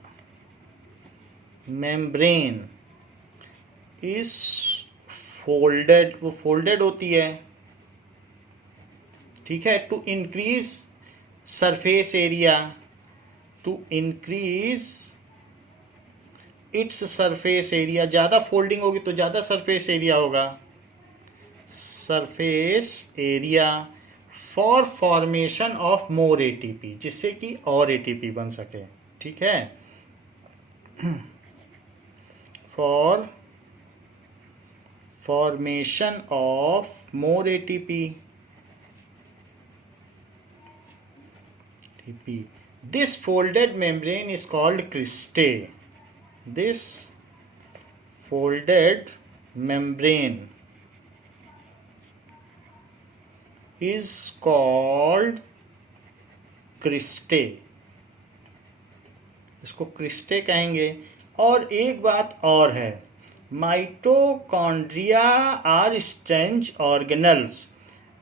membrane is folded, वो folded होती है, ठीक है। To increase surface area, to increase its surface area, ज़्यादा फोल्डिंग होगी तो ज़्यादा सरफेस एरिया होगा। Surface area for formation of more ATP, जिससे कि और एटीपी बन सके। ठीक है, for formation of more ATP. This folded membrane is called cristae. This folded membrane is called cristae. इसको क्रिस्टे कहेंगे। और एक बात और है, mitochondria are strange organelles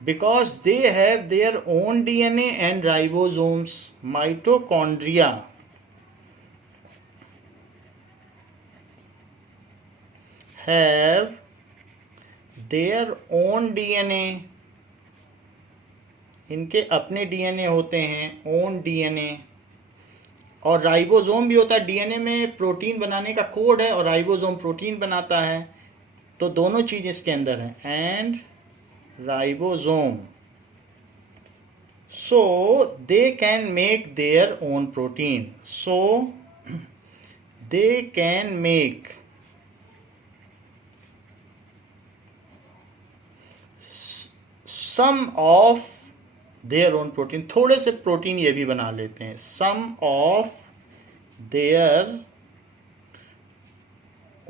because they have their own DNA and ribosomes. Mitochondria have their own DNA. इनके अपने DNA होते हैं, own DNA। और राइबोसोम भी होता है। DNA में प्रोटीन बनाने का कोड है और राइबोसोम प्रोटीन बनाता है, तो दोनों चीज़ इसके अंदर है। And ribosome, so they can make their own protein, so they can make some of their own protein, थोड़े से प्रोटीन ये भी बना लेते हैं। some of their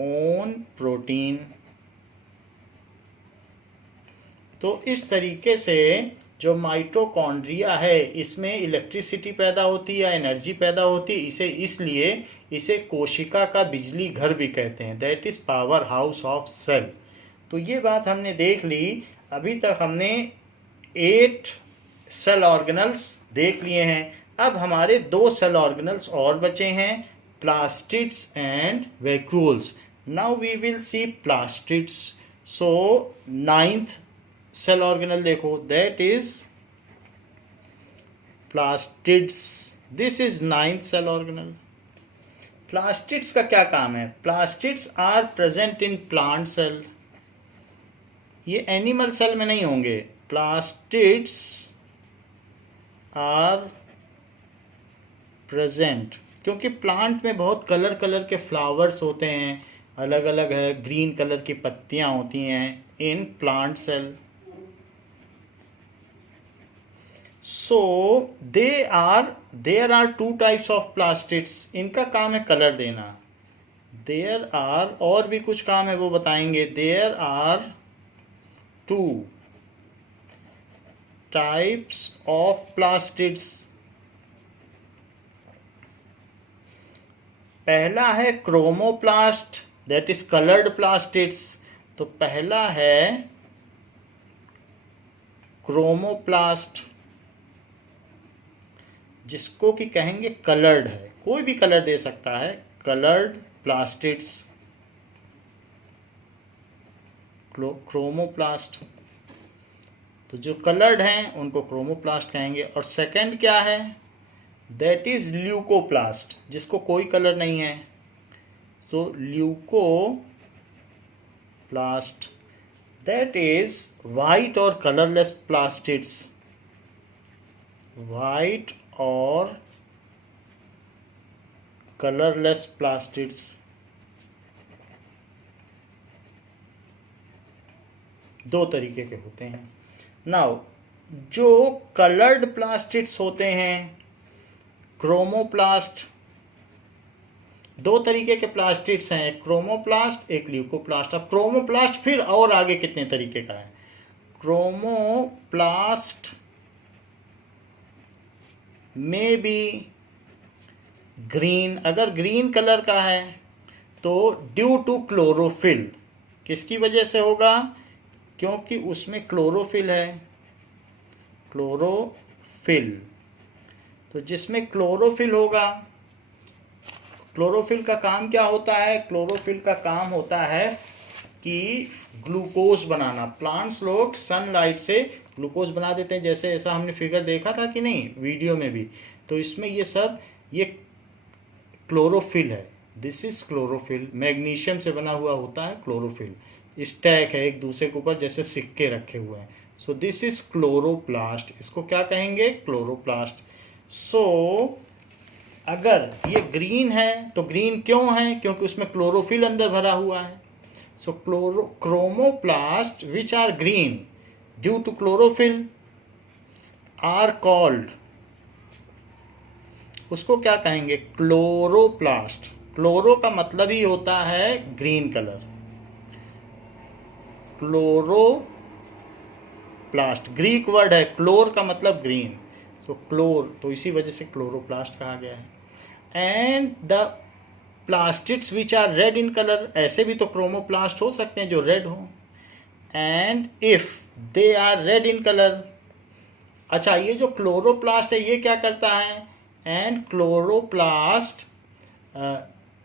own protein। तो इस तरीके से जो माइटोकॉन्ड्रिया है, इसमें इलेक्ट्रिसिटी पैदा होती है या एनर्जी पैदा होती है, इसलिए इसे कोशिका का बिजली घर भी कहते हैं। That is power house of cell. तो ये बात हमने देख ली। अभी तक हमने 8 सेल ऑर्गेनल्स देख लिए हैं। अब हमारे 2 सेल ऑर्गेनल्स और बचे हैं, plastids and vacuoles. Now we will see plastids. So 9th cell organelle देखो, that is plastids. This is 9th cell organelle. Plastids का क्या काम है? Plastids are present in plant cell. ये एनिमल सेल में नहीं होंगे। प्लास्टिड्स आर प्रेजेंट, क्योंकि प्लांट में बहुत कलर कलर के फ्लावर्स होते हैं, अलग अलग है, ग्रीन कलर की पत्तियां होती हैं in plant cell. So there are 2 types of plastids. इनका काम है कलर देना। There are और भी कुछ काम है, वो बताएंगे। There are 2 types of plastids. पहला है chromoplast, that is colored plastids। तो पहला है क्रोमोप्लास्ट, जिसको कि कहेंगे कलर्ड है, कोई भी कलर दे सकता है। Coloured plastids, chromoplast. तो जो कलर्ड हैं उनको क्रोमोप्लास्ट कहेंगे। और सेकंड क्या है? दैट इज ल्यूकोप्लास्ट, जिसको कोई कलर नहीं है। तो ल्यूकोप्लास्ट, दैट इज वाइट और कलरलेस प्लास्टिड्स। वाइट और कलरलेस प्लास्टिड्स। दो तरीके के होते हैं। नाउ जो कलर्ड प्लास्टिड्स होते हैं, क्रोमोप्लास्ट, 2 तरीके के प्लास्टिड्स हैं, एक क्रोमोप्लास्ट एक ल्यूकोप्लास्ट। अब क्रोमोप्लास्ट फिर और आगे कितने तरीके का है? क्रोमोप्लास्ट में भी ग्रीन, अगर ग्रीन कलर का है तो ड्यू टू क्लोरोफिल। किसकी वजह से होगा? क्योंकि उसमें क्लोरोफिल है। क्लोरोफिल, तो जिसमें क्लोरोफिल होगा, क्लोरोफिल का काम क्या होता है? क्लोरोफिल का काम होता है कि ग्लूकोज बनाना। प्लांट्स लोग सनलाइट से ग्लूकोज बना देते हैं, जैसे ऐसा हमने फिगर देखा था कि नहीं वीडियो में भी। तो इसमें ये सब ये क्लोरोफिल है। This is chlorophyll. मैग्नीशियम से बना हुआ होता है क्लोरोफिल। स्टैक है एक दूसरे के ऊपर, जैसे सिक्के रखे हुए हैं। सो दिस इज क्लोरोप्लास्ट, इसको क्या कहेंगे? क्लोरोप्लास्ट। सो अगर ये ग्रीन है तो ग्रीन क्यों है? क्योंकि उसमें क्लोरोफिल अंदर भरा हुआ है। So chromoplast which are green due to chlorophyll are called, उसको क्या कहेंगे? क्लोरोप्लास्ट। क्लोरो का मतलब ही होता है green colour, chloroplast Greek word है, क्लोर का मतलब ग्रीन, तो क्लोर, तो इसी वजह से क्लोरोप्लास्ट कहा गया है। And the plastids which are red in colour, ऐसे भी तो क्रोमोप्लास्ट हो सकते हैं जो रेड हो। And if they are red in colour, अच्छा ये जो क्लोरोप्लास्ट है ये क्या करता है? And chloroplast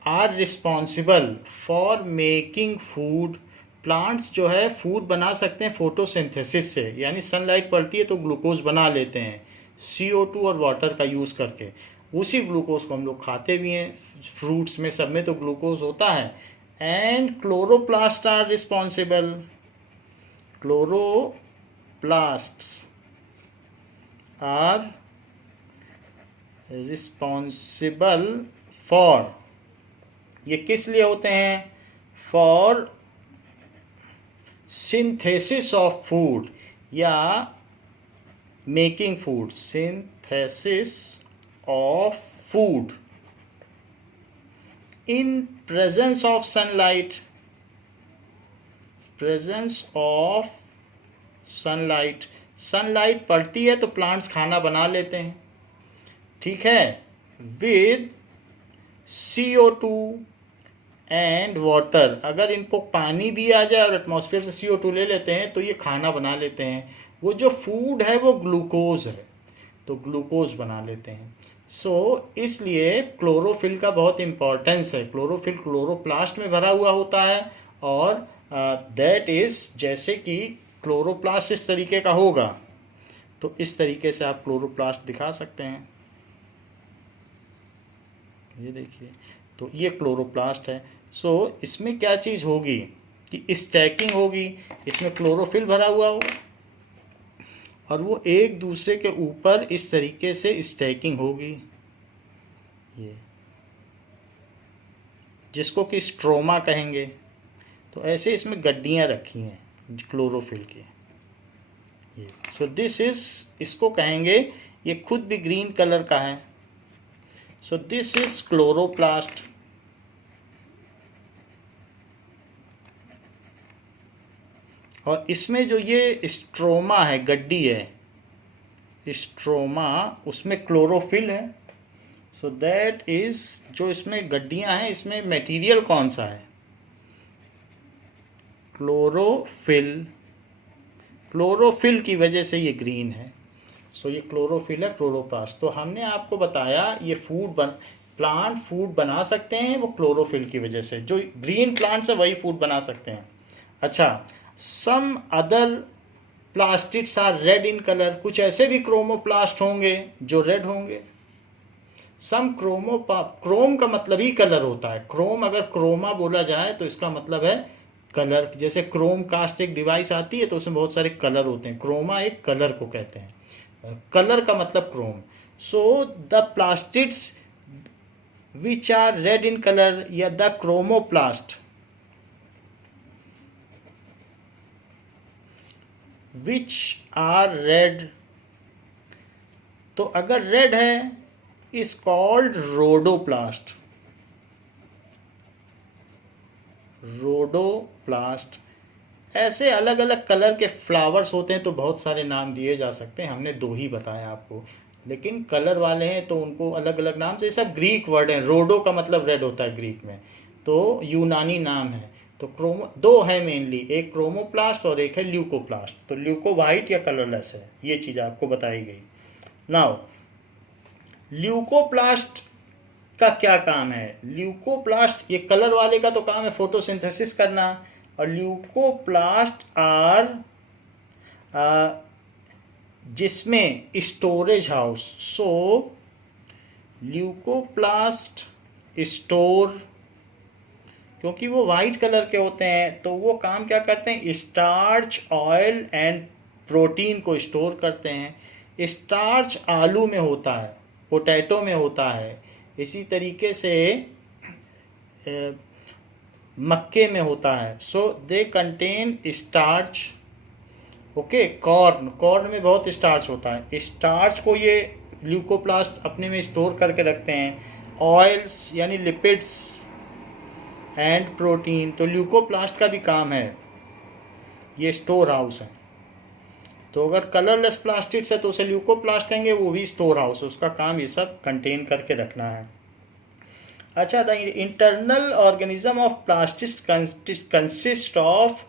are responsible for making food, plants जो है फूड बना सकते हैं फोटोसिंथेसिस से, यानी सनलाइट पड़ती है तो ग्लूकोज बना लेते हैं CO2 और वाटर का यूज़ करके। उसी ग्लूकोज को हम लोग खाते भी हैं, फ्रूट्स में सब में तो ग्लूकोज होता है। And chloroplast are responsible, chloroplasts are responsible for, ये किस लिए होते हैं? फॉर सिंथेसिस ऑफ फूड या making food, synthesis of food in presence of sunlight, presence of sunlight, sunlight पड़ती है तो प्लांट्स खाना बना लेते हैं, ठीक है, विद CO2 एंड वाटर। अगर इनको पानी दिया जाए और एटमॉस्फेयर से CO2 ले लेते हैं तो ये खाना बना लेते हैं। वो जो फूड है वो ग्लूकोज है, तो ग्लूकोज बना लेते हैं। सो इसलिए क्लोरोफिल का बहुत इम्पोर्टेंस है। क्लोरोफिल क्लोरोप्लास्ट में भरा हुआ होता है और दैट इज, जैसे कि क्लोरोप्लास्ट इस तरीके का होगा तो इस तरीके से आप क्लोरोप्लास्ट दिखा सकते हैं। ये देखिए, तो ये क्लोरोप्लास्ट है। सो इसमें क्या चीज़ होगी कि स्टैकिंग होगी, इसमें क्लोरोफिल भरा हुआ होगा और वो एक दूसरे के ऊपर इस तरीके से स्टैकिंग होगी, ये जिसको कि स्ट्रोमा कहेंगे। तो ऐसे इसमें गड्डियाँ रखी हैं क्लोरोफिल की, ये। सो दिस इज, इसको कहेंगे, ये खुद भी ग्रीन कलर का है। सो दिस इज क्लोरोप्लास्ट। और इसमें जो ये स्ट्रोमा है, गड्डी है, स्ट्रोमा, उसमें क्लोरोफिल है। सो दैट इज, जो इसमें गड्डियां हैं इसमें मटेरियल कौन सा है? क्लोरोफिल। क्लोरोफिल की वजह से ये ग्रीन है। सो ये क्लोरोफिल है, क्लोरोप्लास्ट। तो हमने आपको बताया ये प्लांट फूड बना सकते हैं वो क्लोरोफिल की वजह से, जो ग्रीन प्लांट्स है वही फूड बना सकते हैं। अच्छा, some other plastids are red in colour, कुछ ऐसे भी क्रोमोप्लास्ट होंगे जो रेड होंगे। सम क्रोम का मतलब ही कलर होता है। क्रोम, अगर क्रोमा बोला जाए तो इसका मतलब है कलर। जैसे क्रोम कास्ट एक डिवाइस आती है तो उसमें बहुत सारे कलर होते हैं, क्रोमा एक कलर को कहते हैं, कलर का मतलब chrome. So the plastids which are red in colour या the chromoplast which are red, तो अगर रेड है इज कॉल्ड रोडोप्लास्ट। रोडोप्लास्ट। ऐसे अलग अलग कलर के फ्लावर्स होते हैं तो बहुत सारे नाम दिए जा सकते हैं, हमने 2 ही बताया आपको, लेकिन कलर वाले हैं तो उनको अलग अलग नाम से, सब ग्रीक वर्ड हैं। रोडो का मतलब रेड होता है ग्रीक में, तो यूनानी नाम है। तो क्रोमो 2 है मेनली, एक क्रोमोप्लास्ट और एक है ल्यूकोप्लास्ट। तो ल्यूको वाइट या कलरलेस है, ये चीज़ आपको बताई गई। नाउ ल्यूकोप्लास्ट का क्या काम है? ल्यूकोप्लास्ट, ये कलर वाले का तो काम है फोटोसिंथेसिस करना, और ल्यूकोप्लास्ट आर जिसमें स्टोरेज हाउस। सो ल्यूकोप्लास्ट स्टोर, क्योंकि वो वाइट कलर के होते हैं तो वो काम क्या करते हैं? स्टार्च, ऑयल एंड प्रोटीन को स्टोर करते हैं। स्टार्च आलू में होता है, पोटैटो में होता है, इसी तरीके से मक्के में होता है। So they contain starch. Okay, corn में बहुत स्टार्च होता है। स्टार्च को ये ल्यूकोप्लास्ट अपने में स्टोर करके रखते हैं। ऑयल्स यानी लिपिड्स एंड प्रोटीन, तो ल्यूकोप्लास्ट का भी काम है, ये स्टोर हाउस है। तो अगर कलरलेस प्लास्टिक्स है तो उसे ल्यूकोप्लास्ट कहेंगे, वो भी स्टोर हाउस, उसका काम ये सब कंटेन करके रखना है। अच्छा, the internal organism of plastics consist of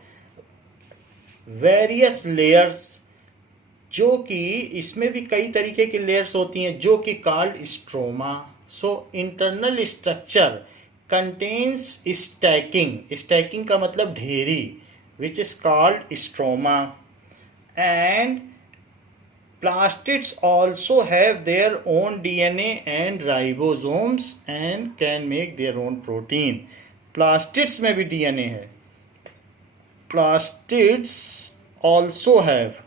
various layers, जो कि इसमें भी कई तरीके की लेयर्स होती हैं, जो कि called stroma. So internal structure contains stacking का मतलब ढेरी, which is called stroma. And plastids also have their own DNA and ribosomes and can make their own protein. plastids में भी DNA है। plastids also have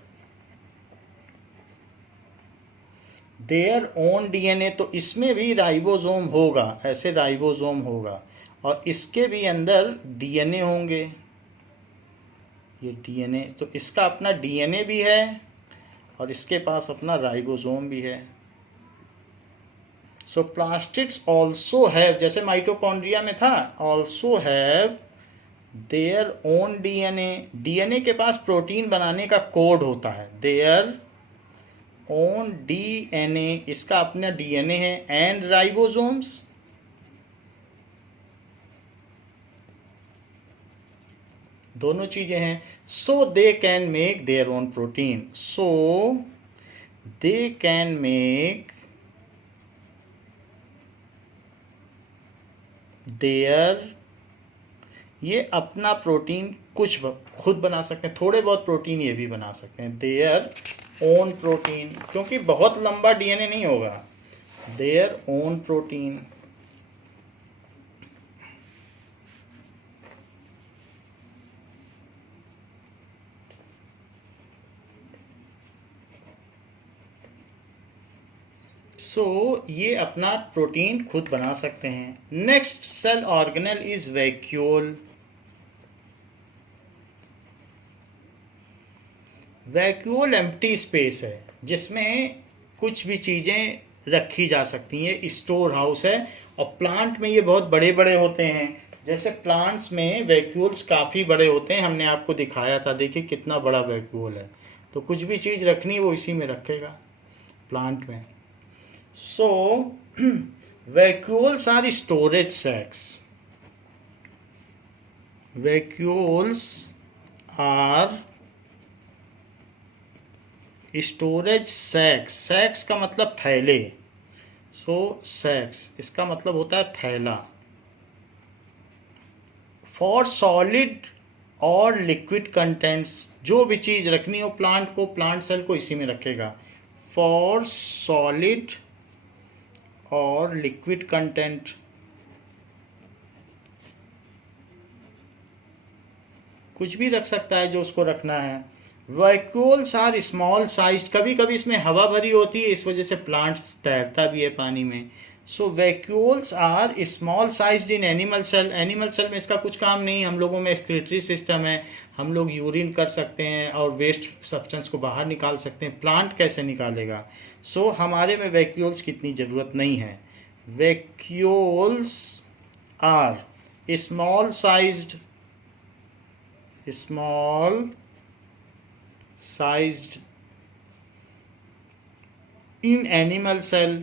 their own DNA, तो इसमें भी ribosome होगा, ऐसे राइबोसोम होगा, और इसके भी अंदर DNA होंगे। ये DNA, तो इसका अपना DNA भी है और इसके पास अपना राइबोसोम भी है। सो प्लास्टिड्स ऑल्सो हैव, जैसे माइटोकॉन्ड्रिया में था, also have their own DNA. DNA के पास प्रोटीन बनाने का कोड होता है, देयर ओन डीएनए, इसका अपना डीएनए है, एंड राइबोसोम्स, दोनों चीजें हैं। So they can make their own protein, so they can make their, ये अपना प्रोटीन कुछ खुद बना सकते हैं, थोड़े बहुत प्रोटीन ये भी बना सकते हैं, देयर ओन प्रोटीन, क्योंकि बहुत लंबा डीएनए नहीं होगा। There own protein. सो ये अपना प्रोटीन खुद बना सकते हैं। Next cell organelle is vacuole. Vacuole empty space है जिसमें कुछ भी चीज़ें रखी जा सकती हैं, स्टोर हाउस है। और प्लांट में ये बहुत बड़े बड़े होते हैं, जैसे प्लांट्स में वैक्यूल्स काफ़ी बड़े होते हैं, हमने आपको दिखाया था, देखिए कितना बड़ा वैक्यूल है। तो कुछ भी चीज़ रखनी है वो इसी में रखेगा, प्लांट में। So, vacuoles are storage sacs. Vacuoles are storage sacs. Sacs का मतलब थैले। So, sacs इसका मतलब होता है थैला। For solid और liquid contents, जो भी चीज़ रखनी हो प्लांट को, प्लांट सेल को इसी में रखेगा। For solid और लिक्विड कंटेंट, कुछ भी रख सकता है जो उसको रखना है। वैक्यूल्स आर स्मॉल साइज, कभी कभी इसमें हवा भरी होती है, इस वजह से प्लांट्स तैरता भी है पानी में। So vacuoles are small sized in animal cell. Animal cell में इसका कुछ काम नहीं, हम लोगों में एक्सक्रीटरी सिस्टम है, हम लोग यूरिन कर सकते हैं और वेस्ट सब्सटेंस को बाहर निकाल सकते हैं। प्लांट कैसे निकालेगा? सो हमारे में वैक्यूल्स की इतनी ज़रूरत नहीं है। Vacuoles are small sized in animal cell,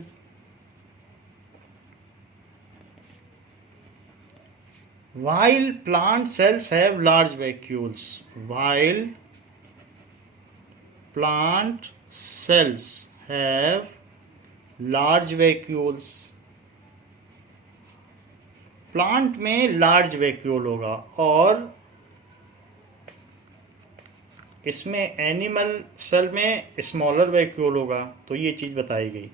while plant cells have large vacuoles. While plant cells have large vacuoles, plant में लार्ज वैक्यूल होगा और इसमें एनिमल सेल में स्मॉलर वैक्यूल होगा। तो ये चीज़ बताई गई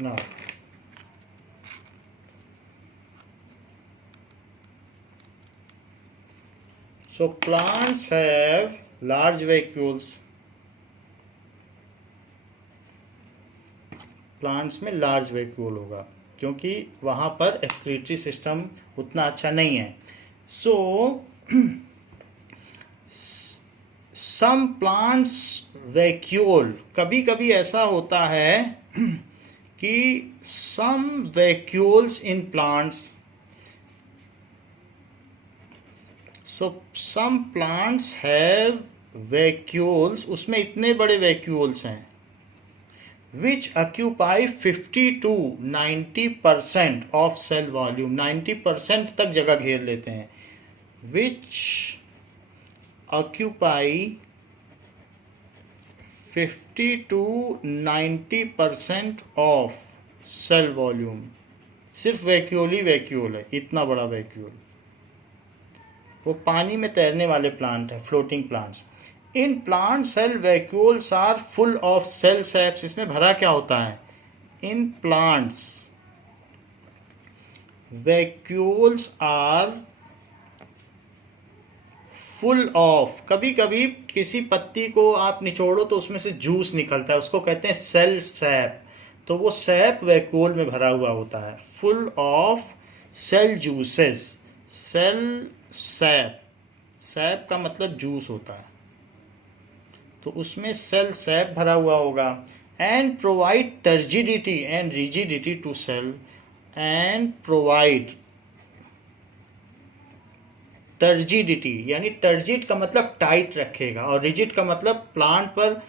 ना। So plants have large vacuoles. Plants में लार्ज वैक्यूल होगा क्योंकि वहाँ पर एक्सक्रीटरी सिस्टम उतना अच्छा नहीं है. सो सम प्लांट्स वैक्यूल, कभी कभी ऐसा होता है कि some vacuoles in plants, so some plants have vacuoles, उसमें इतने बड़े वैक्यूल्स हैं which occupy 50 to 90% of cell volume, 90% तक जगह घेर लेते हैं. which occupy 50 to 90% of cell volume. सिर्फ वैक्यूल ही वैक्यूल है, इतना बड़ा वैक्यूल. वो पानी में तैरने वाले प्लांट है, floating plants. In plant cell vacuoles are full of cell saps. इसमें भरा क्या होता है? In plants vacuoles are full of, कभी कभी किसी पत्ती को आप निचोड़ो तो उसमें से जूस निकलता है, उसको कहते हैं सेल सैप. तो वो सैप वैक्यूल में भरा हुआ होता है. Full of cell juices. Cell sap, sap का मतलब जूस होता है, तो उसमें सेल सैप भरा हुआ होगा. And provide turgidity and rigidity to cell. And provide turgidity, यानी टर्जिड का मतलब टाइट रखेगा और रिजिड का मतलब प्लांट पर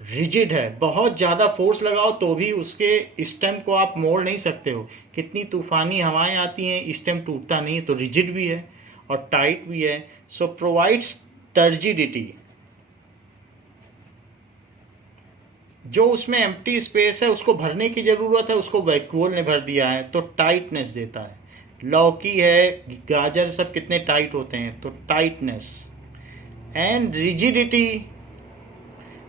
रिजिड है, बहुत ज़्यादा फोर्स लगाओ तो भी उसके स्टेम को आप मोड़ नहीं सकते हो. कितनी तूफानी हवाएं आती हैं, स्टेम टूटता नहीं है, तो रिजिड भी है और टाइट भी है. सो प्रोवाइड्स टर्जिडिटी. जो उसमें एम्प्टी स्पेस है उसको भरने की ज़रूरत है, उसको वैक्यूल ने भर दिया है, तो टाइटनेस देता है. लौकी है, गाजर, सब कितने टाइट होते हैं, तो टाइटनेस. एंड रिजिडिटी,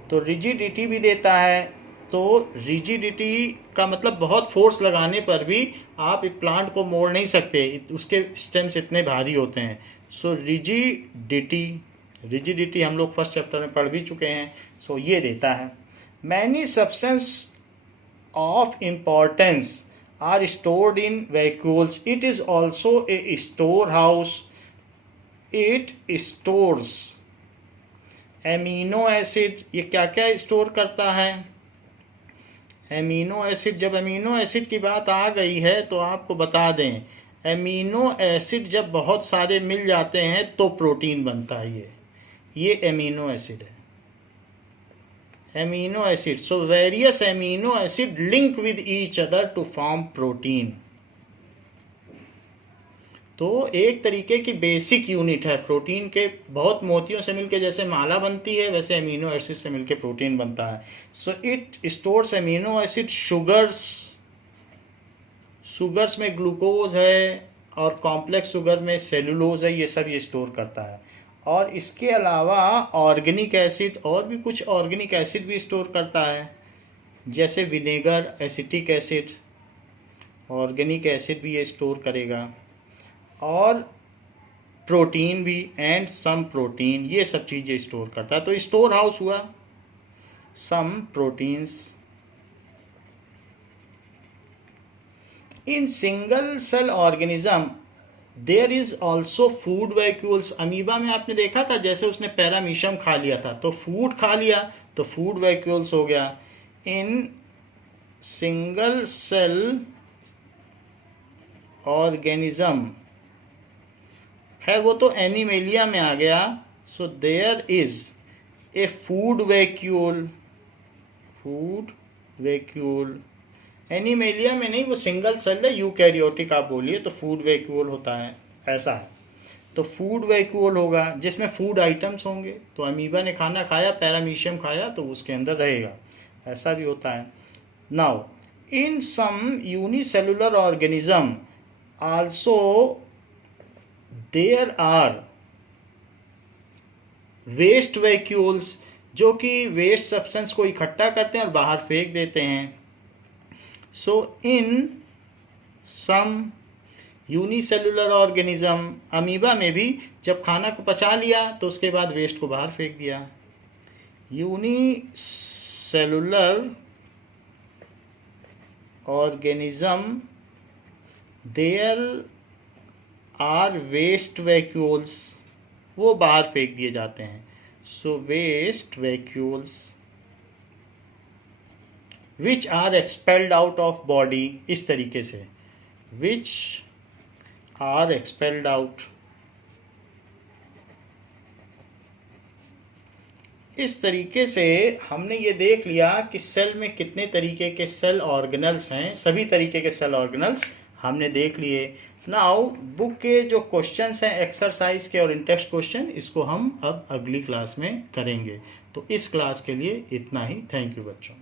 तो रिजिडिटी भी देता है. तो रिजिडिटी का मतलब बहुत फोर्स लगाने पर भी आप एक प्लांट को मोड़ नहीं सकते, उसके स्टेम्स इतने भारी होते हैं. सो रिजिडिटी, रिजिडिटी हम लोग फर्स्ट चैप्टर में पढ़ भी चुके हैं. सो ये देता है. Many substances of importance are stored in vacuoles. It is also a storehouse. It stores amino acid. ये क्या क्या स्टोर करता है? Amino acid. जब एमिनो एसिड की बात आ गई है तो आपको बता दें, एमिनो एसिड जब बहुत सारे मिल जाते हैं तो प्रोटीन बनता है. ये एमिनो एसिड है, amino acid. So various amino acid link with each other to form protein. तो एक तरीके की बेसिक यूनिट है प्रोटीन के. बहुत मोतियों से मिलके जैसे माला बनती है, वैसे अमीनो एसिड से मिलके प्रोटीन बनता है. So it stores amino acid. Sugars, sugars में ग्लूकोज है और कॉम्प्लेक्स शुगर में सेलुलोज है, ये सब ये स्टोर करता है. और इसके अलावा ऑर्गेनिक एसिड, और भी कुछ ऑर्गेनिक एसिड भी स्टोर करता है, जैसे vinegar, acetic acid, organic acid भी ये स्टोर करेगा. और प्रोटीन भी, एंड सम प्रोटीन, ये सब चीज़ें स्टोर करता है. तो स्टोर हाउस हुआ some proteins. In single cell organism there is also food vacuoles. Amoeba में आपने देखा था, जैसे उसने पैरामीशियम खा लिया था तो फूड खा लिया तो फूड वैक्यूल्स हो गया. इन सिंगल सेल ऑर्गेनिज्म, खैर वो तो एनिमेलिया में आ गया. So there is a food vacuole. Food vacuole Animalia में नहीं, वो सिंगल सेल है, यूकैरियोटिक आप बोलिए, तो फूड वैक्यूल होता है, ऐसा है. तो फूड वैक्यूल होगा जिसमें फूड आइटम्स होंगे. तो अमीबा ने खाना खाया, पैरामीशियम खाया, तो उसके अंदर रहेगा, ऐसा भी होता है. Now in some unicellular organism also there are waste vacuoles, जो कि वेस्ट सब्सटेंस को इकट्ठा करते हैं और बाहर फेंक देते हैं. So in some unicellular organism, amoeba में भी जब खाना को पचा लिया तो उसके बाद वेस्ट को बाहर फेंक दिया। Unicellular organism there are waste vacuoles, वो बाहर फेंक दिए जाते हैं। So waste vacuoles which are expelled out of body, इस तरीके से विच आर एक्सपेल्ड आउट। इस तरीके से हमने ये देख लिया कि सेल में कितने तरीके के सेल ऑर्गेनल्स हैं। सभी तरीके के सेल ऑर्गेनल्स हमने देख लिए। नाउ बुक के जो क्वेश्चंस हैं एक्सरसाइज के और इन टेक्स्ट क्वेश्चन, इसको हम अब अगली क्लास में करेंगे। तो इस क्लास के लिए इतना ही। थैंक यू बच्चों।